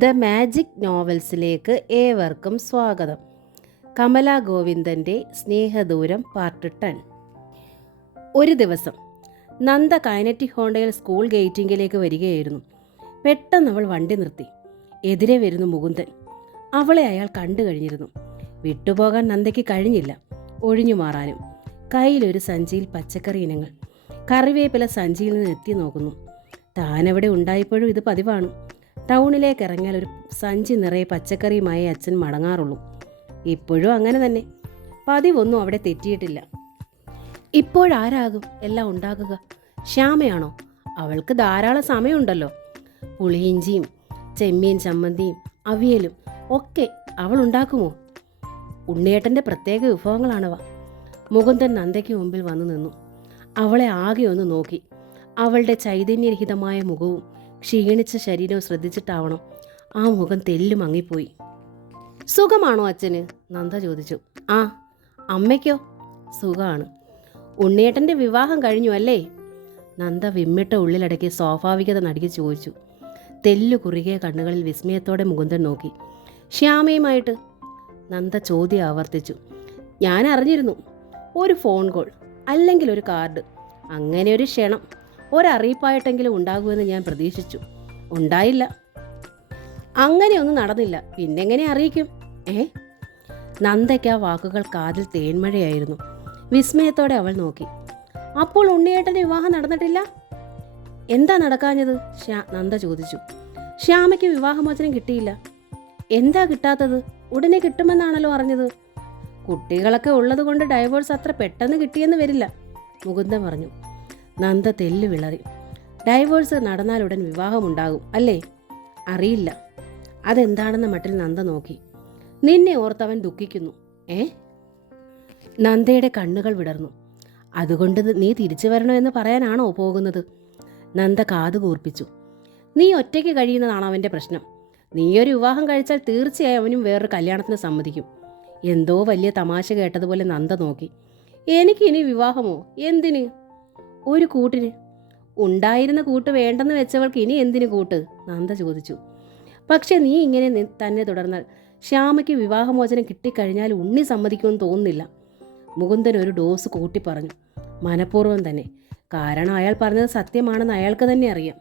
The magic നോവൽസിലേക്ക് ഏവർക്കും സ്വാഗതം. Kamala ഗോവിന്ദൻ്റെ Snehadooram part 10. ഒരു ദിവസം നന്ദ കൈനറ്റിക് ഹോണ്ടയിൽ സ്കൂൾ ഗേറ്റിങ്ങിലേക്ക് വരികയായിരുന്നു. പെട്ടെന്ന് അവൾ വണ്ടി നിർത്തി. എതിരെ വരുന്നു മുകുന്ദൻ. അവളെ അയാൾ കണ്ടു കഴിഞ്ഞിരുന്നു. വിട്ടുപോകാൻ നന്ദയ്ക്ക് കഴിഞ്ഞില്ല. ഒഴിഞ്ഞു മാറാനും. കയ്യിലൊരു സഞ്ചിയിൽ പച്ചക്കറി ഇനങ്ങൾ. കറിവേപ്പില സഞ്ചിയിൽ നിന്ന് എത്തി നോക്കുന്നു. താനവിടെ ഉണ്ടായപ്പോഴും ഇത് പതിവാണ്. ടൗണിലേക്ക് ഇറങ്ങിയാൽ ഒരു സഞ്ചി നിറയെ പച്ചക്കറിയുമായി അച്ഛൻ മടങ്ങാറുള്ളൂ. ഇപ്പോഴും അങ്ങനെ തന്നെ. പതിവൊന്നും അവിടെ തെറ്റിയിട്ടില്ല. ഇപ്പോഴാരാകും എല്ലാം ഉണ്ടാക്കുക? ശ്യാമയാണോ? അവൾക്ക് ധാരാളം സമയമുണ്ടല്ലോ. പുളിയിഞ്ചിയും ചെമ്മീൻ ചമ്മന്തിയും അവിയലും ഒക്കെ അവൾ ഉണ്ടാക്കുമോ? ഉണ്ണിയേട്ടൻ്റെ പ്രത്യേക വിഭവങ്ങളാണവ. മുകുന്ദൻ നന്ദയ്ക്ക് മുമ്പിൽ വന്നു നിന്നു. അവളെ ആകെ ഒന്ന് നോക്കി. അവളുടെ ചൈതന്യരഹിതമായ മുഖവും ക്ഷീണിച്ച ശരീരവും ശ്രദ്ധിച്ചിട്ടാവണം ആ മുഖം തെല്ലു മങ്ങിപ്പോയി. സുഖമാണോ അച്ഛന്? നന്ദ ചോദിച്ചു. ആ. അമ്മയ്ക്കോ? സുഖമാണ്. ഉണ്ണിയേട്ടൻ്റെ വിവാഹം കഴിഞ്ഞു അല്ലേ? നന്ദ വിമ്മിട്ട ഉള്ളിലടക്കി സ്വാഭാവികത നടുക്കി ചോദിച്ചു. തെല്ലു കുറുകിയ കണ്ണുകളിൽ വിസ്മയത്തോടെ മുകുന്ദൻ നോക്കി. ശ്യാമയുമായിട്ട്? നന്ദ ചോദ്യം ആവർത്തിച്ചു. ഞാൻ അറിഞ്ഞിരുന്നു. ഒരു ഫോൺ കോൾ അല്ലെങ്കിൽ ഒരു കാർഡ്, അങ്ങനെ ഒരു ക്ഷണം, ഒരറിയിപ്പായിട്ടെങ്കിലും ഉണ്ടാകുമെന്ന് ഞാൻ പ്രതീക്ഷിച്ചു. ഉണ്ടായില്ല. അങ്ങനെയൊന്നും നടന്നില്ല. പിന്നെങ്ങനെ അറിയിക്കും? നന്ദയ്ക്ക് ആ വാക്കുകൾ കാതിൽ തേന്മഴയായിരുന്നു. വിസ്മയത്തോടെ അവൾ നോക്കി. അപ്പോൾ ഉണ്ണിയേട്ടൻ്റെ വിവാഹം നടന്നിട്ടില്ല? എന്താ നടക്കാഞ്ഞത്? നന്ദ ചോദിച്ചു. ശ്യാമയ്ക്ക് വിവാഹമോചനം കിട്ടിയില്ല. എന്താ കിട്ടാത്തത്? ഉടനെ കിട്ടുമെന്നാണല്ലോ അറിഞ്ഞത്. കുട്ടികളൊക്കെ ഉള്ളത് കൊണ്ട് ഡൈവോഴ്സ് അത്ര പെട്ടെന്ന് കിട്ടിയെന്ന് വരില്ല, മുകുന്ദൻ പറഞ്ഞു. നന്ദ തെല്ലു വിളറി. ഡൈവോഴ്സ് നടന്നാലുടൻ വിവാഹമുണ്ടാകും അല്ലേ? അറിയില്ല. അതെന്താണെന്ന മട്ടിൽ നന്ദ നോക്കി. നിന്നെ ഓർത്തവൻ ദുഃഖിക്കുന്നു. നന്ദയുടെ കണ്ണുകൾ വിടർന്നു. അതുകൊണ്ട് നീ തിരിച്ചു വരണമെന്ന് പറയാനാണോ പോകുന്നത്? നന്ദ കാതു കൂർപ്പിച്ചു. നീ ഒറ്റയ്ക്ക് കഴിയുന്നതാണ് അവൻ്റെ പ്രശ്നം. നീയൊരു വിവാഹം കഴിച്ചാൽ തീർച്ചയായും അവനും വേറൊരു കല്യാണത്തിന് സമ്മതിക്കും. എന്തോ വലിയ തമാശ കേട്ടതുപോലെ നന്ദ നോക്കി. എനിക്കിനി വിവാഹമോ? എന്തിന്? ഒരു കൂട്ടിന്. ഉണ്ടായിരുന്ന കൂട്ട് വേണ്ടെന്ന് വെച്ചവൾക്ക് ഇനി എന്തിനു കൂട്ട്? നന്ദ ചോദിച്ചു. പക്ഷെ നീ ഇങ്ങനെ തന്നെ തുടർന്നാൽ ശ്യാമയ്ക്ക് വിവാഹമോചനം കിട്ടിക്കഴിഞ്ഞാൽ ഉണ്ണി സമ്മതിക്കുമെന്ന് തോന്നുന്നില്ല, മുകുന്ദൻ ഒരു ഡോസ് കൂട്ടി പറഞ്ഞു. മനഃപൂർവ്വം തന്നെ. കാരണം അയാൾ പറഞ്ഞത് സത്യമാണെന്ന് അയാൾക്ക് തന്നെ അറിയാം.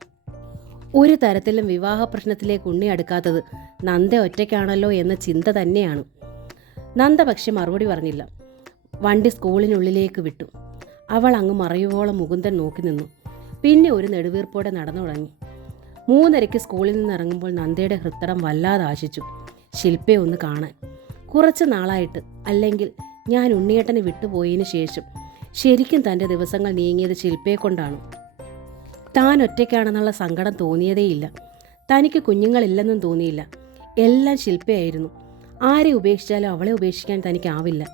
ഒരു തരത്തിലും വിവാഹ പ്രശ്നത്തിലേക്ക് ഉണ്ണി അടുക്കാത്തത് നന്ദ ഒറ്റയ്ക്കാണല്ലോ എന്ന ചിന്ത തന്നെയാണ്. നന്ദ പക്ഷെ മറുപടി പറഞ്ഞില്ല. വണ്ടി സ്കൂളിനുള്ളിലേക്ക് വിട്ടു. അവൾ അങ്ങ് മറയുവോളം മുകുന്ദൻ നോക്കി നിന്നു. പിന്നെ ഒരു നെടുവീർപ്പോടെ നടന്നു തുടങ്ങി. 3:30 സ്കൂളിൽ നിന്ന് ഇറങ്ങുമ്പോൾ നന്ദയുടെ ഹൃത്തടം വല്ലാതെ ആശിച്ചു ശില്പയെ ഒന്ന് കാണാൻ. കുറച്ച് നാളായിട്ട്, അല്ലെങ്കിൽ ഞാൻ ഉണ്ണിയേട്ടനെ വിട്ടുപോയതിനു ശേഷം ശരിക്കും തൻ്റെ ദിവസങ്ങൾ നീങ്ങിയത് ശില്പയെ കൊണ്ടാണ്. താൻ ഒറ്റയ്ക്കാണെന്നുള്ള സങ്കടം തോന്നിയതേയില്ല. തനിക്ക് കുഞ്ഞുങ്ങളില്ലെന്നും തോന്നിയില്ല. എല്ലാം ശില്പയായിരുന്നു. ആരെ ഉപേക്ഷിച്ചാലും അവളെ ഉപേക്ഷിക്കാൻ തനിക്കാവില്ല.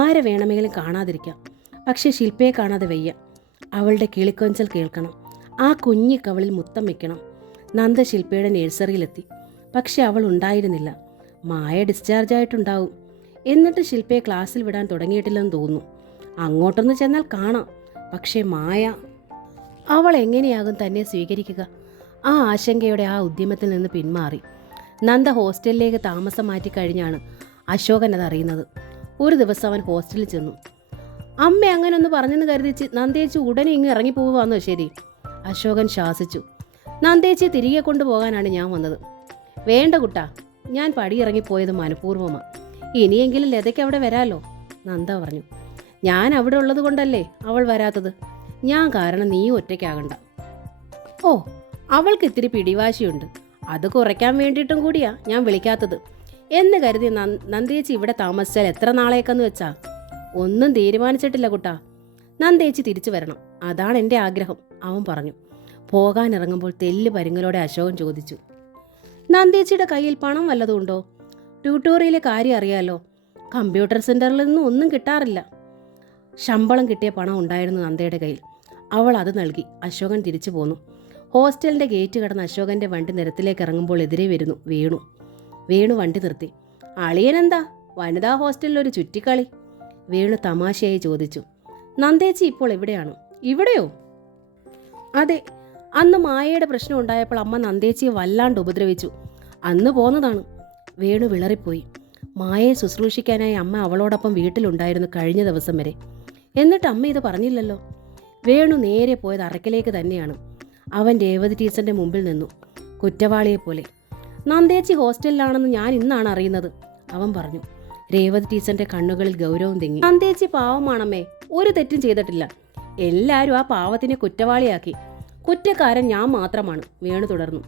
ആരെ വേണമെങ്കിലും കാണാതിരിക്കാം. പക്ഷെ ശില്പയെ കാണാതെ വയ്യ. അവളുടെ കിളിക്കൊഞ്ചൽ കേൾക്കണം. ആ കുഞ്ഞി കവളിൽ മുത്തം വെക്കണം. നന്ദ ശില്പയുടെ നഴ്സറിയിലെത്തി. പക്ഷെ അവൾ ഉണ്ടായിരുന്നില്ല. മായ ഡിസ്ചാർജ് ആയിട്ടുണ്ടാവും. എന്നിട്ട് ശില്പയെ ക്ലാസ്സിൽ വിടാൻ തുടങ്ങിയിട്ടില്ലെന്ന് തോന്നുന്നു. അങ്ങോട്ടൊന്ന് ചെന്നാൽ കാണാം. പക്ഷേ മായ, അവൾ എങ്ങനെയാകും തന്നെ സ്വീകരിക്കുക? ആ ആശങ്കയോടെ ആ ഉദ്യമത്തിൽ നിന്ന് പിന്മാറി. നന്ദ ഹോസ്റ്റലിലേക്ക് താമസം മാറ്റിക്കഴിഞ്ഞാണ് അശോകൻ അതറിയുന്നത്. ഒരു ദിവസം അവൻ ഹോസ്റ്റലിൽ ചെന്നു. അമ്മ അങ്ങനെ ഒന്ന് പറഞ്ഞെന്ന് കരുതിച്ച് നന്ദേച്ചി ഉടനെ ഇങ്ങ് ഇറങ്ങിപ്പോവാന്നോ? ശരി, അശോകൻ ശാസിച്ചു. നന്ദേച്ചിയെ തിരികെ കൊണ്ടുപോകാനാണ് ഞാൻ വന്നത്. വേണ്ട കുട്ടാ, ഞാൻ പടിയിറങ്ങിപ്പോയത് മനഃപൂർവ്വമാണ്. ഇനിയെങ്കിലും ലതയ്ക്ക് അവിടെ വരാമല്ലോ, നന്ദ പറഞ്ഞു. ഞാൻ അവിടെ ഉള്ളത് കൊണ്ടല്ലേ അവൾ വരാത്തത്. ഞാൻ കാരണം നീ ഒറ്റയ്ക്കാകണ്ട. ഓ, അവൾക്ക് ഇത്തിരി പിടിവാശിയുണ്ട്. അത് കുറയ്ക്കാൻ വേണ്ടിയിട്ടും കൂടിയാ ഞാൻ വിളിക്കാത്തത് എന്ന് കരുതി നന്ദേച്ചി ഇവിടെ താമസിച്ചാൽ എത്ര നാളേക്കെന്ന് വെച്ചാ? ഒന്നും തീരുമാനിച്ചിട്ടില്ല കുട്ടാ. നന്ദേച്ചി തിരിച്ചു വരണം, അതാണ് എൻ്റെ ആഗ്രഹം, അവൻ പറഞ്ഞു. പോകാനിറങ്ങുമ്പോൾ തെല്ല് പരിങ്ങലോടെ അശോകൻ ചോദിച്ചു. നന്ദേച്ചിയുടെ കയ്യിൽ പണം വല്ലതും ഉണ്ടോ? ട്യൂട്ടോറിയലെ കാര്യം അറിയാലോ. കമ്പ്യൂട്ടർ സെൻ്ററിൽ നിന്നും ഒന്നും കിട്ടാറില്ല. ശമ്പളം കിട്ടിയ പണം ഉണ്ടായിരുന്നു നന്ദയുടെ കയ്യിൽ. അവൾ അത് നൽകി. അശോകൻ തിരിച്ചു പോന്നു. ഹോസ്റ്റലിൻ്റെ ഗേറ്റ് കടന്ന് അശോകൻ്റെ വണ്ടി നിരത്തിലേക്ക് ഇറങ്ങുമ്പോൾ എതിരെ വരുന്നു വേണു വണ്ടി നിർത്തി. അളിയനെന്താ വനിതാ ഹോസ്റ്റലിൽ ഒരു ചുറ്റിക്കളി? വേണു തമാശയായി ചോദിച്ചു. നന്ദേച്ചി ഇപ്പോൾ എവിടെയാണ്? ഇവിടെയോ? അതെ, അന്ന് മായയുടെ പ്രശ്നം ഉണ്ടായപ്പോൾ അമ്മ നന്ദേച്ചിയെ വല്ലാണ്ട് ഉപദ്രവിച്ചു. അന്ന് പോന്നതാണ്. വേണു വിളറിപ്പോയി. മായയെ ശുശ്രൂഷിക്കാനായി അമ്മ അവളോടൊപ്പം വീട്ടിലുണ്ടായിരുന്നു കഴിഞ്ഞ ദിവസം വരെ. എന്നിട്ട് അമ്മ ഇത് പറഞ്ഞില്ലല്ലോ. വേണു നേരെ പോയത് അറക്കലേക്ക് തന്നെയാണ്. അവൻ രേവതി ടീച്ചറിന്റെ മുമ്പിൽ നിന്നു, കുറ്റവാളിയെപ്പോലെ. നന്ദേച്ചി ഹോസ്റ്റലിലാണെന്ന് ഞാൻ ഇന്നാണ് അറിയുന്നത്, അവൻ പറഞ്ഞു. രേവതി ടീച്ചറിന്റെ കണ്ണുകളിൽ ഗൗരവം തെങ്ങി. നന്ദേച്ചി പാവമാണമ്മേ, ഒരു തെറ്റും ചെയ്തിട്ടില്ല. എല്ലാവരും ആ പാവത്തിനെ കുറ്റവാളിയാക്കി. കുറ്റക്കാരൻ ഞാൻ മാത്രമാണ്, വേണു തുടർന്നു.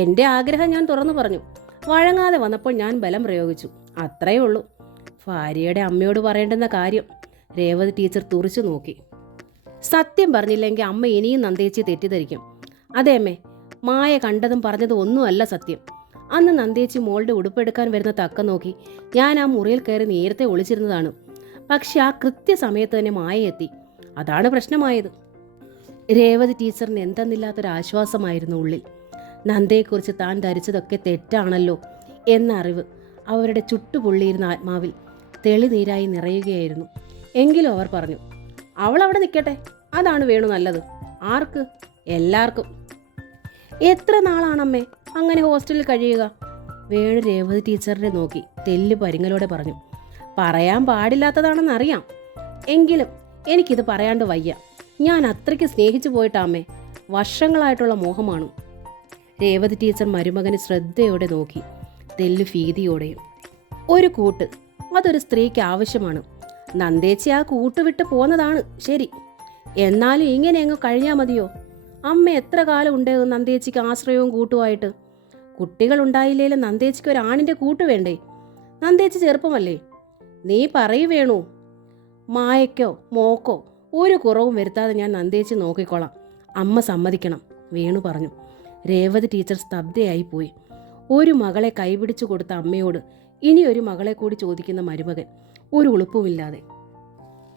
എന്റെ ആഗ്രഹം ഞാൻ തുറന്നു പറഞ്ഞു. വഴങ്ങാതെ വന്നപ്പോൾ ഞാൻ ബലം പ്രയോഗിച്ചു, അത്രയേ ഉള്ളൂ. ഭാര്യയുടെ അമ്മയോട് പറയേണ്ടുന്ന കാര്യം. രേവതി ടീച്ചർ തുറിച്ചു നോക്കി. സത്യം പറഞ്ഞില്ലെങ്കിൽ അമ്മ ഇനിയും നന്ദേച്ചിയെ തെറ്റിദ്ധരിക്കും. അതെ അമ്മേ, മായ കണ്ടതും പറഞ്ഞതും ഒന്നുമല്ല സത്യം. അന്ന് നന്ദേച്ചി മോളുടെ ഉടുപ്പെടുക്കാൻ വരുന്ന തക്കം നോക്കി ഞാൻ ആ മുറിയിൽ കയറി നേരത്തെ ഒളിച്ചിരുന്നതാണ്. പക്ഷെ ആ കൃത്യസമയത്ത് തന്നെ മായ എത്തി. അതാണ് പ്രശ്നമായത്. രേവതി ടീച്ചറിന് എന്തെന്നില്ലാത്തൊരാശ്വാസമായിരുന്നു ഉള്ളിൽ. നന്ദയെക്കുറിച്ച് താൻ ധരിച്ചതൊക്കെ തെറ്റാണല്ലോ എന്ന അറിവ് അവരുടെ ചുട്ടുപൊള്ളിയിരുന്ന ആത്മാവിൽ തെളിനീരായി നിറയുകയായിരുന്നു. എങ്കിലും അവർ പറഞ്ഞു, അവൾ അവിടെ നിൽക്കട്ടെ, അതാണ് വേണു നല്ലത്. ആർക്ക്? എല്ലാവർക്കും. എത്ര നാളാണമ്മേ അങ്ങനെ ഹോസ്റ്റലിൽ കഴിയുക? വേണു രേവതി ടീച്ചറിനെ നോക്കി തെല്ല് പരിങ്ങലോടെ പറഞ്ഞു. പറയാൻ പാടില്ലാത്തതാണെന്നറിയാം, എങ്കിലും എനിക്കിത് പറയാണ്ട് വയ്യ. ഞാൻ അത്രയ്ക്ക് സ്നേഹിച്ചു പോയിട്ടാമ്മേ. വർഷങ്ങളായിട്ടുള്ള മോഹമാണ്. രേവതി ടീച്ചർ മരുമകന് ശ്രദ്ധയോടെ നോക്കി, തെല്ലു ഭീതിയോടെയും. ഒരു കൂട്ട്, അതൊരു സ്ത്രീക്ക് ആവശ്യമാണ്. നന്ദേച്ചി ആ കൂട്ടുവിട്ട് പോന്നതാണ് ശരി. എന്നാലും ഇങ്ങനെ അങ്ങ് കഴിഞ്ഞാൽ മതിയോ? അമ്മ എത്ര കാലം ഉണ്ടാകും നന്ദേച്ചിക്ക് ആശ്രയവും കൂട്ടുമായിട്ട്? കുട്ടികൾ ഉണ്ടായില്ലേലും നന്ദേച്ചിക്ക് ഒരു ആണിൻ്റെ കൂട്ട് വേണ്ടേ? നന്ദേച്ചി ചെറുപ്പമല്ലേ? നീ പറയൂ വേണു. മായയ്ക്കോ മോക്കോ ഒരു കുറവും വരുത്താതെ ഞാൻ നന്ദേച്ചി നോക്കിക്കോളാം. അമ്മ സമ്മതിക്കണം, വേണു പറഞ്ഞു. രേവതി ടീച്ചർ സ്തബ്ധയായി പോയി. ഒരു മകളെ കൈപിടിച്ചു കൊടുത്ത അമ്മയോട് ഇനി ഒരു മകളെ കൂടി ചോദിക്കുന്ന മരുമകൻ, ഒരു ഉളുപ്പുമില്ലാതെ.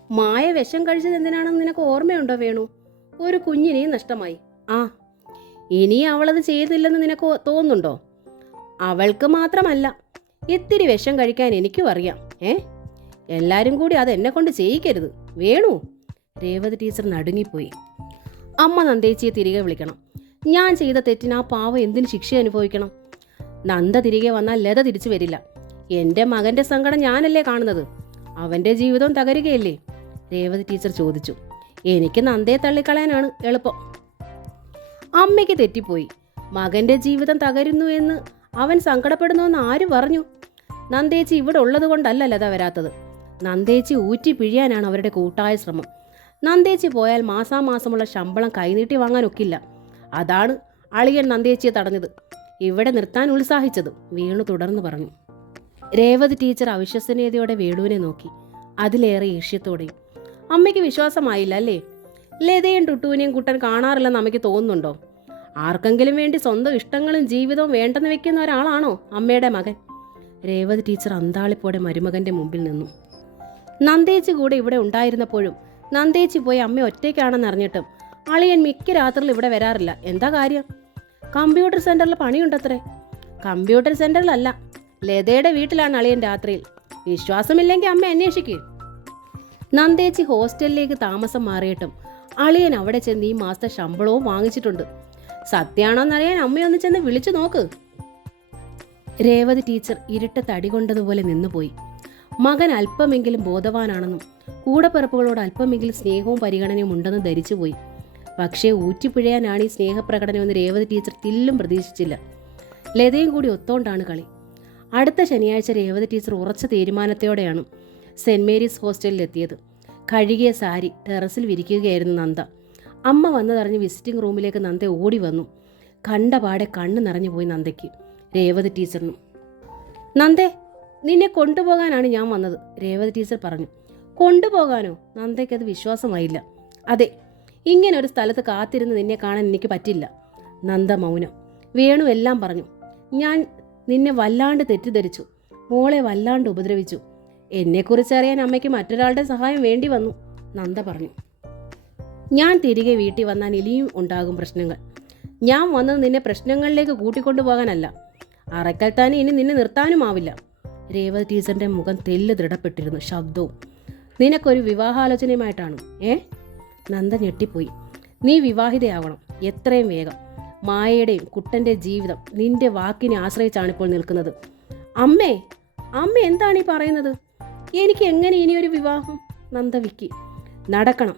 മായ വിഷം കഴിച്ചത് എന്തിനാണെന്ന് നിനക്ക് ഓർമ്മയുണ്ടോ വേണു? ഒരു കുഞ്ഞിനെയും നഷ്ടമായി. ആ, ഇനി അവളത് ചെയ്തില്ലെന്ന് നിനക്ക് തോന്നുന്നുണ്ടോ? അവൾക്ക് മാത്രമല്ല, ഇത്തിരി വിഷം കഴിക്കാൻ എനിക്കും അറിയാം. എല്ലാരും കൂടി അത് എന്നെ കൊണ്ട് ചെയ്യിക്കരുത് വേണു. രേവതി ടീച്ചർ നടുങ്ങിപ്പോയി. അമ്മ നന്ദേച്ചിയെ തിരികെ വിളിക്കണം. ഞാൻ ചെയ്ത തെറ്റിന് ആ പാവം എന്തിന് ശിക്ഷ അനുഭവിക്കണം? നന്ദ തിരികെ വന്നാൽ ലത തിരിച്ചു വരില്ല. എൻ്റെ മകന്റെ സങ്കടം ഞാനല്ലേ കാണുന്നത്? അവന്റെ ജീവിതം തകരുകയല്ലേ? രേവതി ടീച്ചർ ചോദിച്ചു. എനിക്ക് നന്ദയെ തള്ളിക്കളയാനാണ് എളുപ്പം. അമ്മയ്ക്ക് തെറ്റിപ്പോയി. മകന്റെ ജീവിതം തകരുന്നു എന്ന് അവൻ സങ്കടപ്പെടുന്നുവെന്ന് ആര് പറഞ്ഞു? നന്ദേച്ചി ഇവിടെ ഉള്ളത് കൊണ്ടല്ല ലത വരാത്തത്. നന്ദേച്ചി ഊറ്റി പിഴിയാനാണ് അവരുടെ കൂട്ടായ ശ്രമം. നന്ദേച്ചി പോയാൽ മാസാമാസമുള്ള ശമ്പളം കൈനീട്ടി വാങ്ങാനൊക്കില്ല. അതാണ് അളിയൻ നന്ദേച്ചിയെ തടഞ്ഞത്, ഇവിടെ നിർത്താൻ ഉത്സാഹിച്ചത്, വേണു തുടർന്ന് പറഞ്ഞു. രേവതി ടീച്ചർ അവിശ്വസനീയതയോടെ വേണുവിനെ നോക്കി, അതിലേറെ ഈർഷ്യത്തോടെയും. അമ്മയ്ക്ക് വിശ്വാസമായില്ല അല്ലേ? ലതയും ടുട്ടുവിനെയും കുട്ടൻ കാണാറില്ലെന്ന് അമ്മയ്ക്ക് തോന്നുന്നുണ്ടോ? ആർക്കെങ്കിലും വേണ്ടി സ്വന്തം ഇഷ്ടങ്ങളും ജീവിതവും വേണ്ടെന്ന് വെക്കുന്ന ഒരാളാണോ അമ്മയുടെ മകൻ? രേവതി ടീച്ചർ അന്താളിപ്പോടെ മരുമകന്റെ മുമ്പിൽ നിന്നു. നന്ദേച്ചി കൂടെ ഇവിടെ ഉണ്ടായിരുന്നപ്പോഴും നന്ദേച്ചി പോയി അമ്മ ഒറ്റയ്ക്കാണെന്നറിഞ്ഞിട്ടും അളിയൻ മിക്ക രാത്രിയിൽ ഇവിടെ വരാറില്ല. എന്താ കാര്യം? കമ്പ്യൂട്ടർ സെന്ററിൽ പണിയുണ്ടത്രേ. കമ്പ്യൂട്ടർ സെന്ററിലല്ല, ലതയുടെ വീട്ടിലാണ് അളിയൻ രാത്രിയിൽ. വിശ്വാസമില്ലെങ്കിൽ അമ്മ അന്വേഷിക്കേ. നന്ദേച്ചി ഹോസ്റ്റലിലേക്ക് താമസം മാറിയിട്ടും അളിയൻ അവിടെ ചെന്ന് ഈ മാസത്തെ ശമ്പളവും വാങ്ങിച്ചിട്ടുണ്ട്. സത്യാണോന്നറിയാൻ അമ്മയൊന്ന് ചെന്ന് വിളിച്ചു നോക്ക്. രേവതി ടീച്ചർ ഇരുട്ട് തടി കൊണ്ടതുപോലെ നിന്നുപോയി. മകൻ അല്പമെങ്കിലും ബോധവാനാണെന്നും കൂടപ്പിറപ്പുകളോട് അല്പമെങ്കിലും സ്നേഹവും പരിഗണനയും ഉണ്ടെന്ന് ധരിച്ചുപോയി. പക്ഷേ ഊറ്റിപ്പിഴയാനാണ് ഈ സ്നേഹപ്രകടനമെന്ന് രേവതി ടീച്ചർ തില്ലും പ്രതീക്ഷിച്ചില്ല. ലതയും കൂടി ഒത്തോണ്ടാണ് കളി. അടുത്ത ശനിയാഴ്ച രേവതി ടീച്ചർ ഉറച്ച തീരുമാനത്തോടെയാണ് സെൻറ് മേരീസ് ഹോസ്റ്റലിലെത്തിയത്. കഴുകിയ സാരി ടെറസിൽ വിരിക്കുകയായിരുന്നു നന്ദ. അമ്മ വന്നതറിഞ്ഞ് വിസിറ്റിംഗ് റൂമിലേക്ക് നന്ദ ഓടി വന്നു. കണ്ടപാടെ കണ്ണ് നിറഞ്ഞു പോയി നന്ദയ്ക്ക്, രേവതി ടീച്ചറിനും. നന്ദേ, നിന്നെ കൊണ്ടുപോകാനാണ് ഞാൻ വന്നത്, രേവതി ടീച്ചർ പറഞ്ഞു. കൊണ്ടുപോകാനോ? നന്ദയ്ക്ക് അത് വിശ്വാസമായില്ല. അതെ, ഇങ്ങനെ ഒരു സ്ഥലത്ത് കാത്തിരുന്ന് നിന്നെ കാണാൻ എനിക്ക് പറ്റില്ല. നന്ദ മൗനം. വേണു എല്ലാം പറഞ്ഞു. ഞാൻ നിന്നെ വല്ലാണ്ട് തെറ്റിദ്ധരിച്ചു, മോളെ വല്ലാണ്ട് ഉപദ്രവിച്ചു. എന്നെക്കുറിച്ചറിയാൻ അമ്മയ്ക്ക് മറ്റൊരാളുടെ സഹായം വേണ്ടി വന്നു, നന്ദ പറഞ്ഞു. ഞാൻ തിരികെ വീട്ടിൽ വന്നാൽ ഇനിയും ഉണ്ടാകും പ്രശ്നങ്ങൾ. ഞാൻ വന്നത് നിന്നെ പ്രശ്നങ്ങളിലേക്ക് കൂട്ടിക്കൊണ്ടുപോകാനല്ല. അറക്കൽ തന്നെ ഇനി നിന്നെ നിർത്താനുമാവില്ല. രേവതി ടീച്ചറിന്റെ മുഖം തെല്ല് ദൃഢപ്പെട്ടിരുന്നു, ശബ്ദവും. നിനക്കൊരു വിവാഹാലോചനയുമായിട്ടാണ്? നന്ദ ഞെട്ടിപ്പോയി. നീ വിവാഹിതയാവണം, എത്രയും വേഗം. മായയുടെയും കുട്ടൻ്റെ ജീവിതം നിന്റെ വാക്കിനെ ആശ്രയിച്ചാണിപ്പോൾ നിൽക്കുന്നത്. അമ്മേ, അമ്മ എന്താണ് ഈ പറയുന്നത്? എനിക്ക് എങ്ങനെ ഇനിയൊരു വിവാഹം? നന്ദ വിക്കി. നടക്കണം,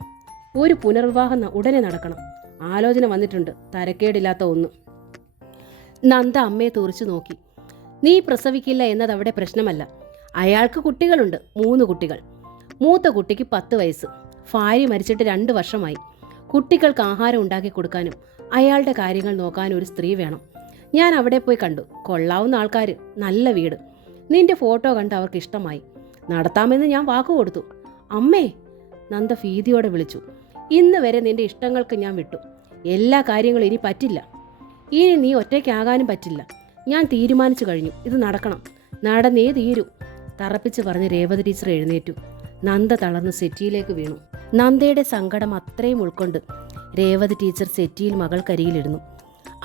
ഒരു പുനർവിവാഹം ഉടനെ നടക്കണം. ആലോചന വന്നിട്ടുണ്ട്, തരക്കേടില്ലാത്ത ഒന്ന്. നന്ദ അമ്മയെ തുറിച്ചു നോക്കി. നീ പ്രസവിക്കില്ല എന്നത് അവിടെ പ്രശ്നമല്ല. അയാൾക്ക് കുട്ടികളുണ്ട്, 3 കുട്ടികൾ. മൂത്ത കുട്ടിക്ക് 10 വയസ്സ്. ഭാര്യ മരിച്ചിട്ട് 2 വർഷമായി. കുട്ടികൾക്ക് ആഹാരം ഉണ്ടാക്കി കൊടുക്കാനും അയാളുടെ കാര്യങ്ങൾ നോക്കാനും ഒരു സ്ത്രീ വേണം. ഞാൻ അവിടെ പോയി കണ്ടു. കൊള്ളാവുന്ന ആൾക്കാർ, നല്ല വീട്. നിന്റെ ഫോട്ടോ കണ്ട് അവർക്ക് ഇഷ്ടമായി. നടത്താമെന്ന് ഞാൻ വാക്കുകൊടുത്തു. അമ്മേ, നന്ദ ഭീതിയോടെ വിളിച്ചു. ഇന്ന് വരെ നിന്റെ ഇഷ്ടങ്ങൾക്ക് ഞാൻ വിട്ടു. എല്ലാ കാര്യങ്ങളും ഇനി പറ്റില്ല. ഇനി നീ ഒറ്റയ്ക്കാകാനും പറ്റില്ല. ഞാൻ തീരുമാനിച്ചു കഴിഞ്ഞു. ഇത് നടക്കണം, നടന്നേ തീരൂ. തറപ്പിച്ച് പറഞ്ഞ് രേവതി ടീച്ചർ എഴുന്നേറ്റു. നന്ദ തളർന്ന് സെറ്റിയിലേക്ക് വീണു. നന്ദയുടെ സങ്കടം അത്രയും ഉൾക്കൊണ്ട് രേവതി ടീച്ചർ സെറ്റിയിൽ മകൾക്കരിയിലിരുന്നു.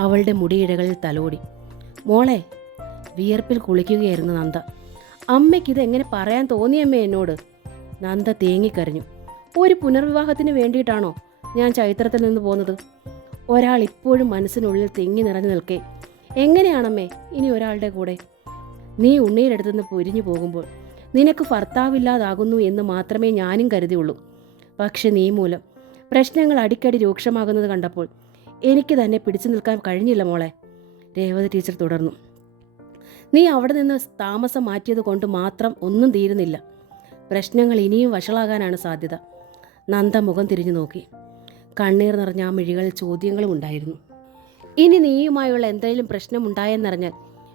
അവളുടെ മുടിയിഴകളിൽ തലോടി. മോളെ, വിയർപ്പിൽ കുളിക്കുകയായിരുന്നു നന്ദ. അമ്മയ്ക്കിത് എങ്ങനെ പറയാൻ തോന്നിയമ്മേ എന്നോട്? നന്ദ തേങ്ങിക്കരഞ്ഞു. ഒരു പുനർവിവാഹത്തിന് വേണ്ടിയിട്ടാണോ ഞാൻ ചൈത്രത്തിൽ നിന്ന് പോന്നത്? ഒരാൾ ഇപ്പോഴും മനസ്സിനുള്ളിൽ തെങ്ങി നിറഞ്ഞു നിൽക്കേ. എങ്ങനെയാണമ്മേ ഇനി ഒരാളുടെ കൂടെ? നീ ഉണ്ണീരെടുത്തുനിന്ന് പൊരിഞ്ഞു പോകുമ്പോൾ നിനക്ക് ഭർത്താവില്ലാതാകുന്നു എന്ന് മാത്രമേ ഞാനും കരുതിയുള്ളൂ. പക്ഷെ നീ മൂലം പ്രശ്നങ്ങൾ അടിക്കടി രൂക്ഷമാകുന്നത് കണ്ടപ്പോൾ എനിക്ക് തന്നെ പിടിച്ചു നിൽക്കാൻ കഴിഞ്ഞില്ല മോളെ. രേവതി ടീച്ചർ തുടർന്നു. നീ അവിടെ നിന്ന് താമസം മാറ്റിയത് കൊണ്ട് മാത്രം ഒന്നും തീരുന്നില്ല. പ്രശ്നങ്ങൾ ഇനിയും വഷളാകാനാണ് സാധ്യത. നന്ദ മുഖം തിരിഞ്ഞു നോക്കി. കണ്ണീർ നിറഞ്ഞ ആ മിഴികളിൽ ചോദ്യങ്ങളും ഉണ്ടായിരുന്നു. ഇനി നീയുമായുള്ള എന്തെങ്കിലും പ്രശ്നമുണ്ടായെന്നറിഞ്ഞാൽ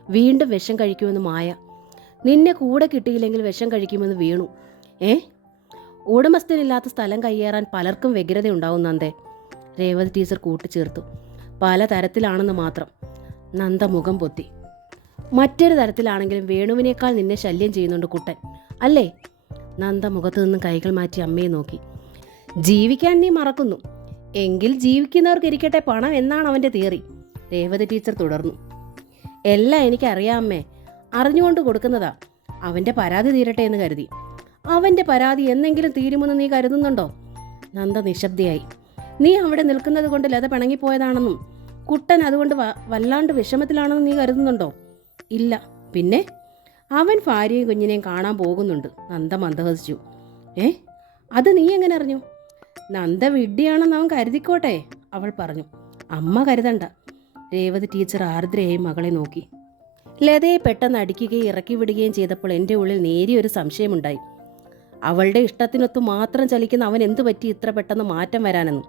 വീണ്ടും വിഷം കഴിക്കുമെന്ന് മായ. നിന്നെ കൂടെ കിട്ടിയില്ലെങ്കിൽ വിഷം കഴിക്കുമെന്ന് വീണു. ഉടമസ്ഥനില്ലാത്ത സ്ഥലം കയ്യേറാൻ പലർക്കും വ്യഗ്രതയുണ്ടാവും നന്ദേ. രേവതി ടീച്ചർ കൂട്ടിച്ചേർത്തു. പല തരത്തിലാണെന്ന് മാത്രം. നന്ദ മുഖം പൊത്തി. മറ്റൊരു തരത്തിലാണെങ്കിലും വേണുവിനേക്കാൾ നിന്നെ ശല്യം ചെയ്യുന്നുണ്ട് കുട്ടൻ, അല്ലേ? നന്ദ മുഖത്തു നിന്നും കൈകൾ മാറ്റി അമ്മയെ നോക്കി. ജീവിക്കാൻ നീ മറക്കുന്നു. എങ്കിൽ ജീവിക്കുന്നവർക്ക് ഇരിക്കട്ടെ പണം എന്നാണ് അവൻ്റെ തിയറി. രേവതി ടീച്ചർ തുടർന്നു. എല്ലാം എനിക്കറിയാം അമ്മേ. അറിഞ്ഞുകൊണ്ട് കൊടുക്കുന്നതാ. അവൻ്റെ പരാതി തീരട്ടെ എന്ന് കരുതി. അവൻ്റെ പരാതി എന്നെങ്കിലും തീരുമെന്ന് നീ കരുതുന്നുണ്ടോ? നന്ദ നിശബ്ദയായി. നീ അവിടെ നിൽക്കുന്നത് കൊണ്ട് ലത പിണങ്ങിപ്പോയതാണെന്നും കുട്ടൻ അതുകൊണ്ട് വല്ലാണ്ട് വിഷമത്തിലാണെന്നും നീ കരുതുന്നുണ്ടോ? ഇല്ല. പിന്നെ അവൻ ഭാര്യയും കുഞ്ഞിനെയും കാണാൻ പോകുന്നുണ്ട്. നന്ദ മന്ദഹസിച്ചു. അത് നീ എങ്ങനെ അറിഞ്ഞു? നന്ദ വിഡ്ഢിയാണെന്ന് അവൻ കരുതിക്കോട്ടെ, അവൾ പറഞ്ഞു. അമ്മ കരുതണ്ട. രേവതി ടീച്ചർ ആർദ്രയായി മകളെ നോക്കി. ലതയെ പെട്ടെന്ന് അടിക്കുകയും ഇറക്കി വിടുകയും ചെയ്തപ്പോൾ എൻ്റെ ഉള്ളിൽ നേരിയൊരു സംശയമുണ്ടായി. അവളുടെ ഇഷ്ടത്തിനൊത്തു മാത്രം ചലിക്കുന്ന അവൻ എന്തു പറ്റി ഇത്ര പെട്ടെന്ന് മാറ്റം വരാനെന്നും?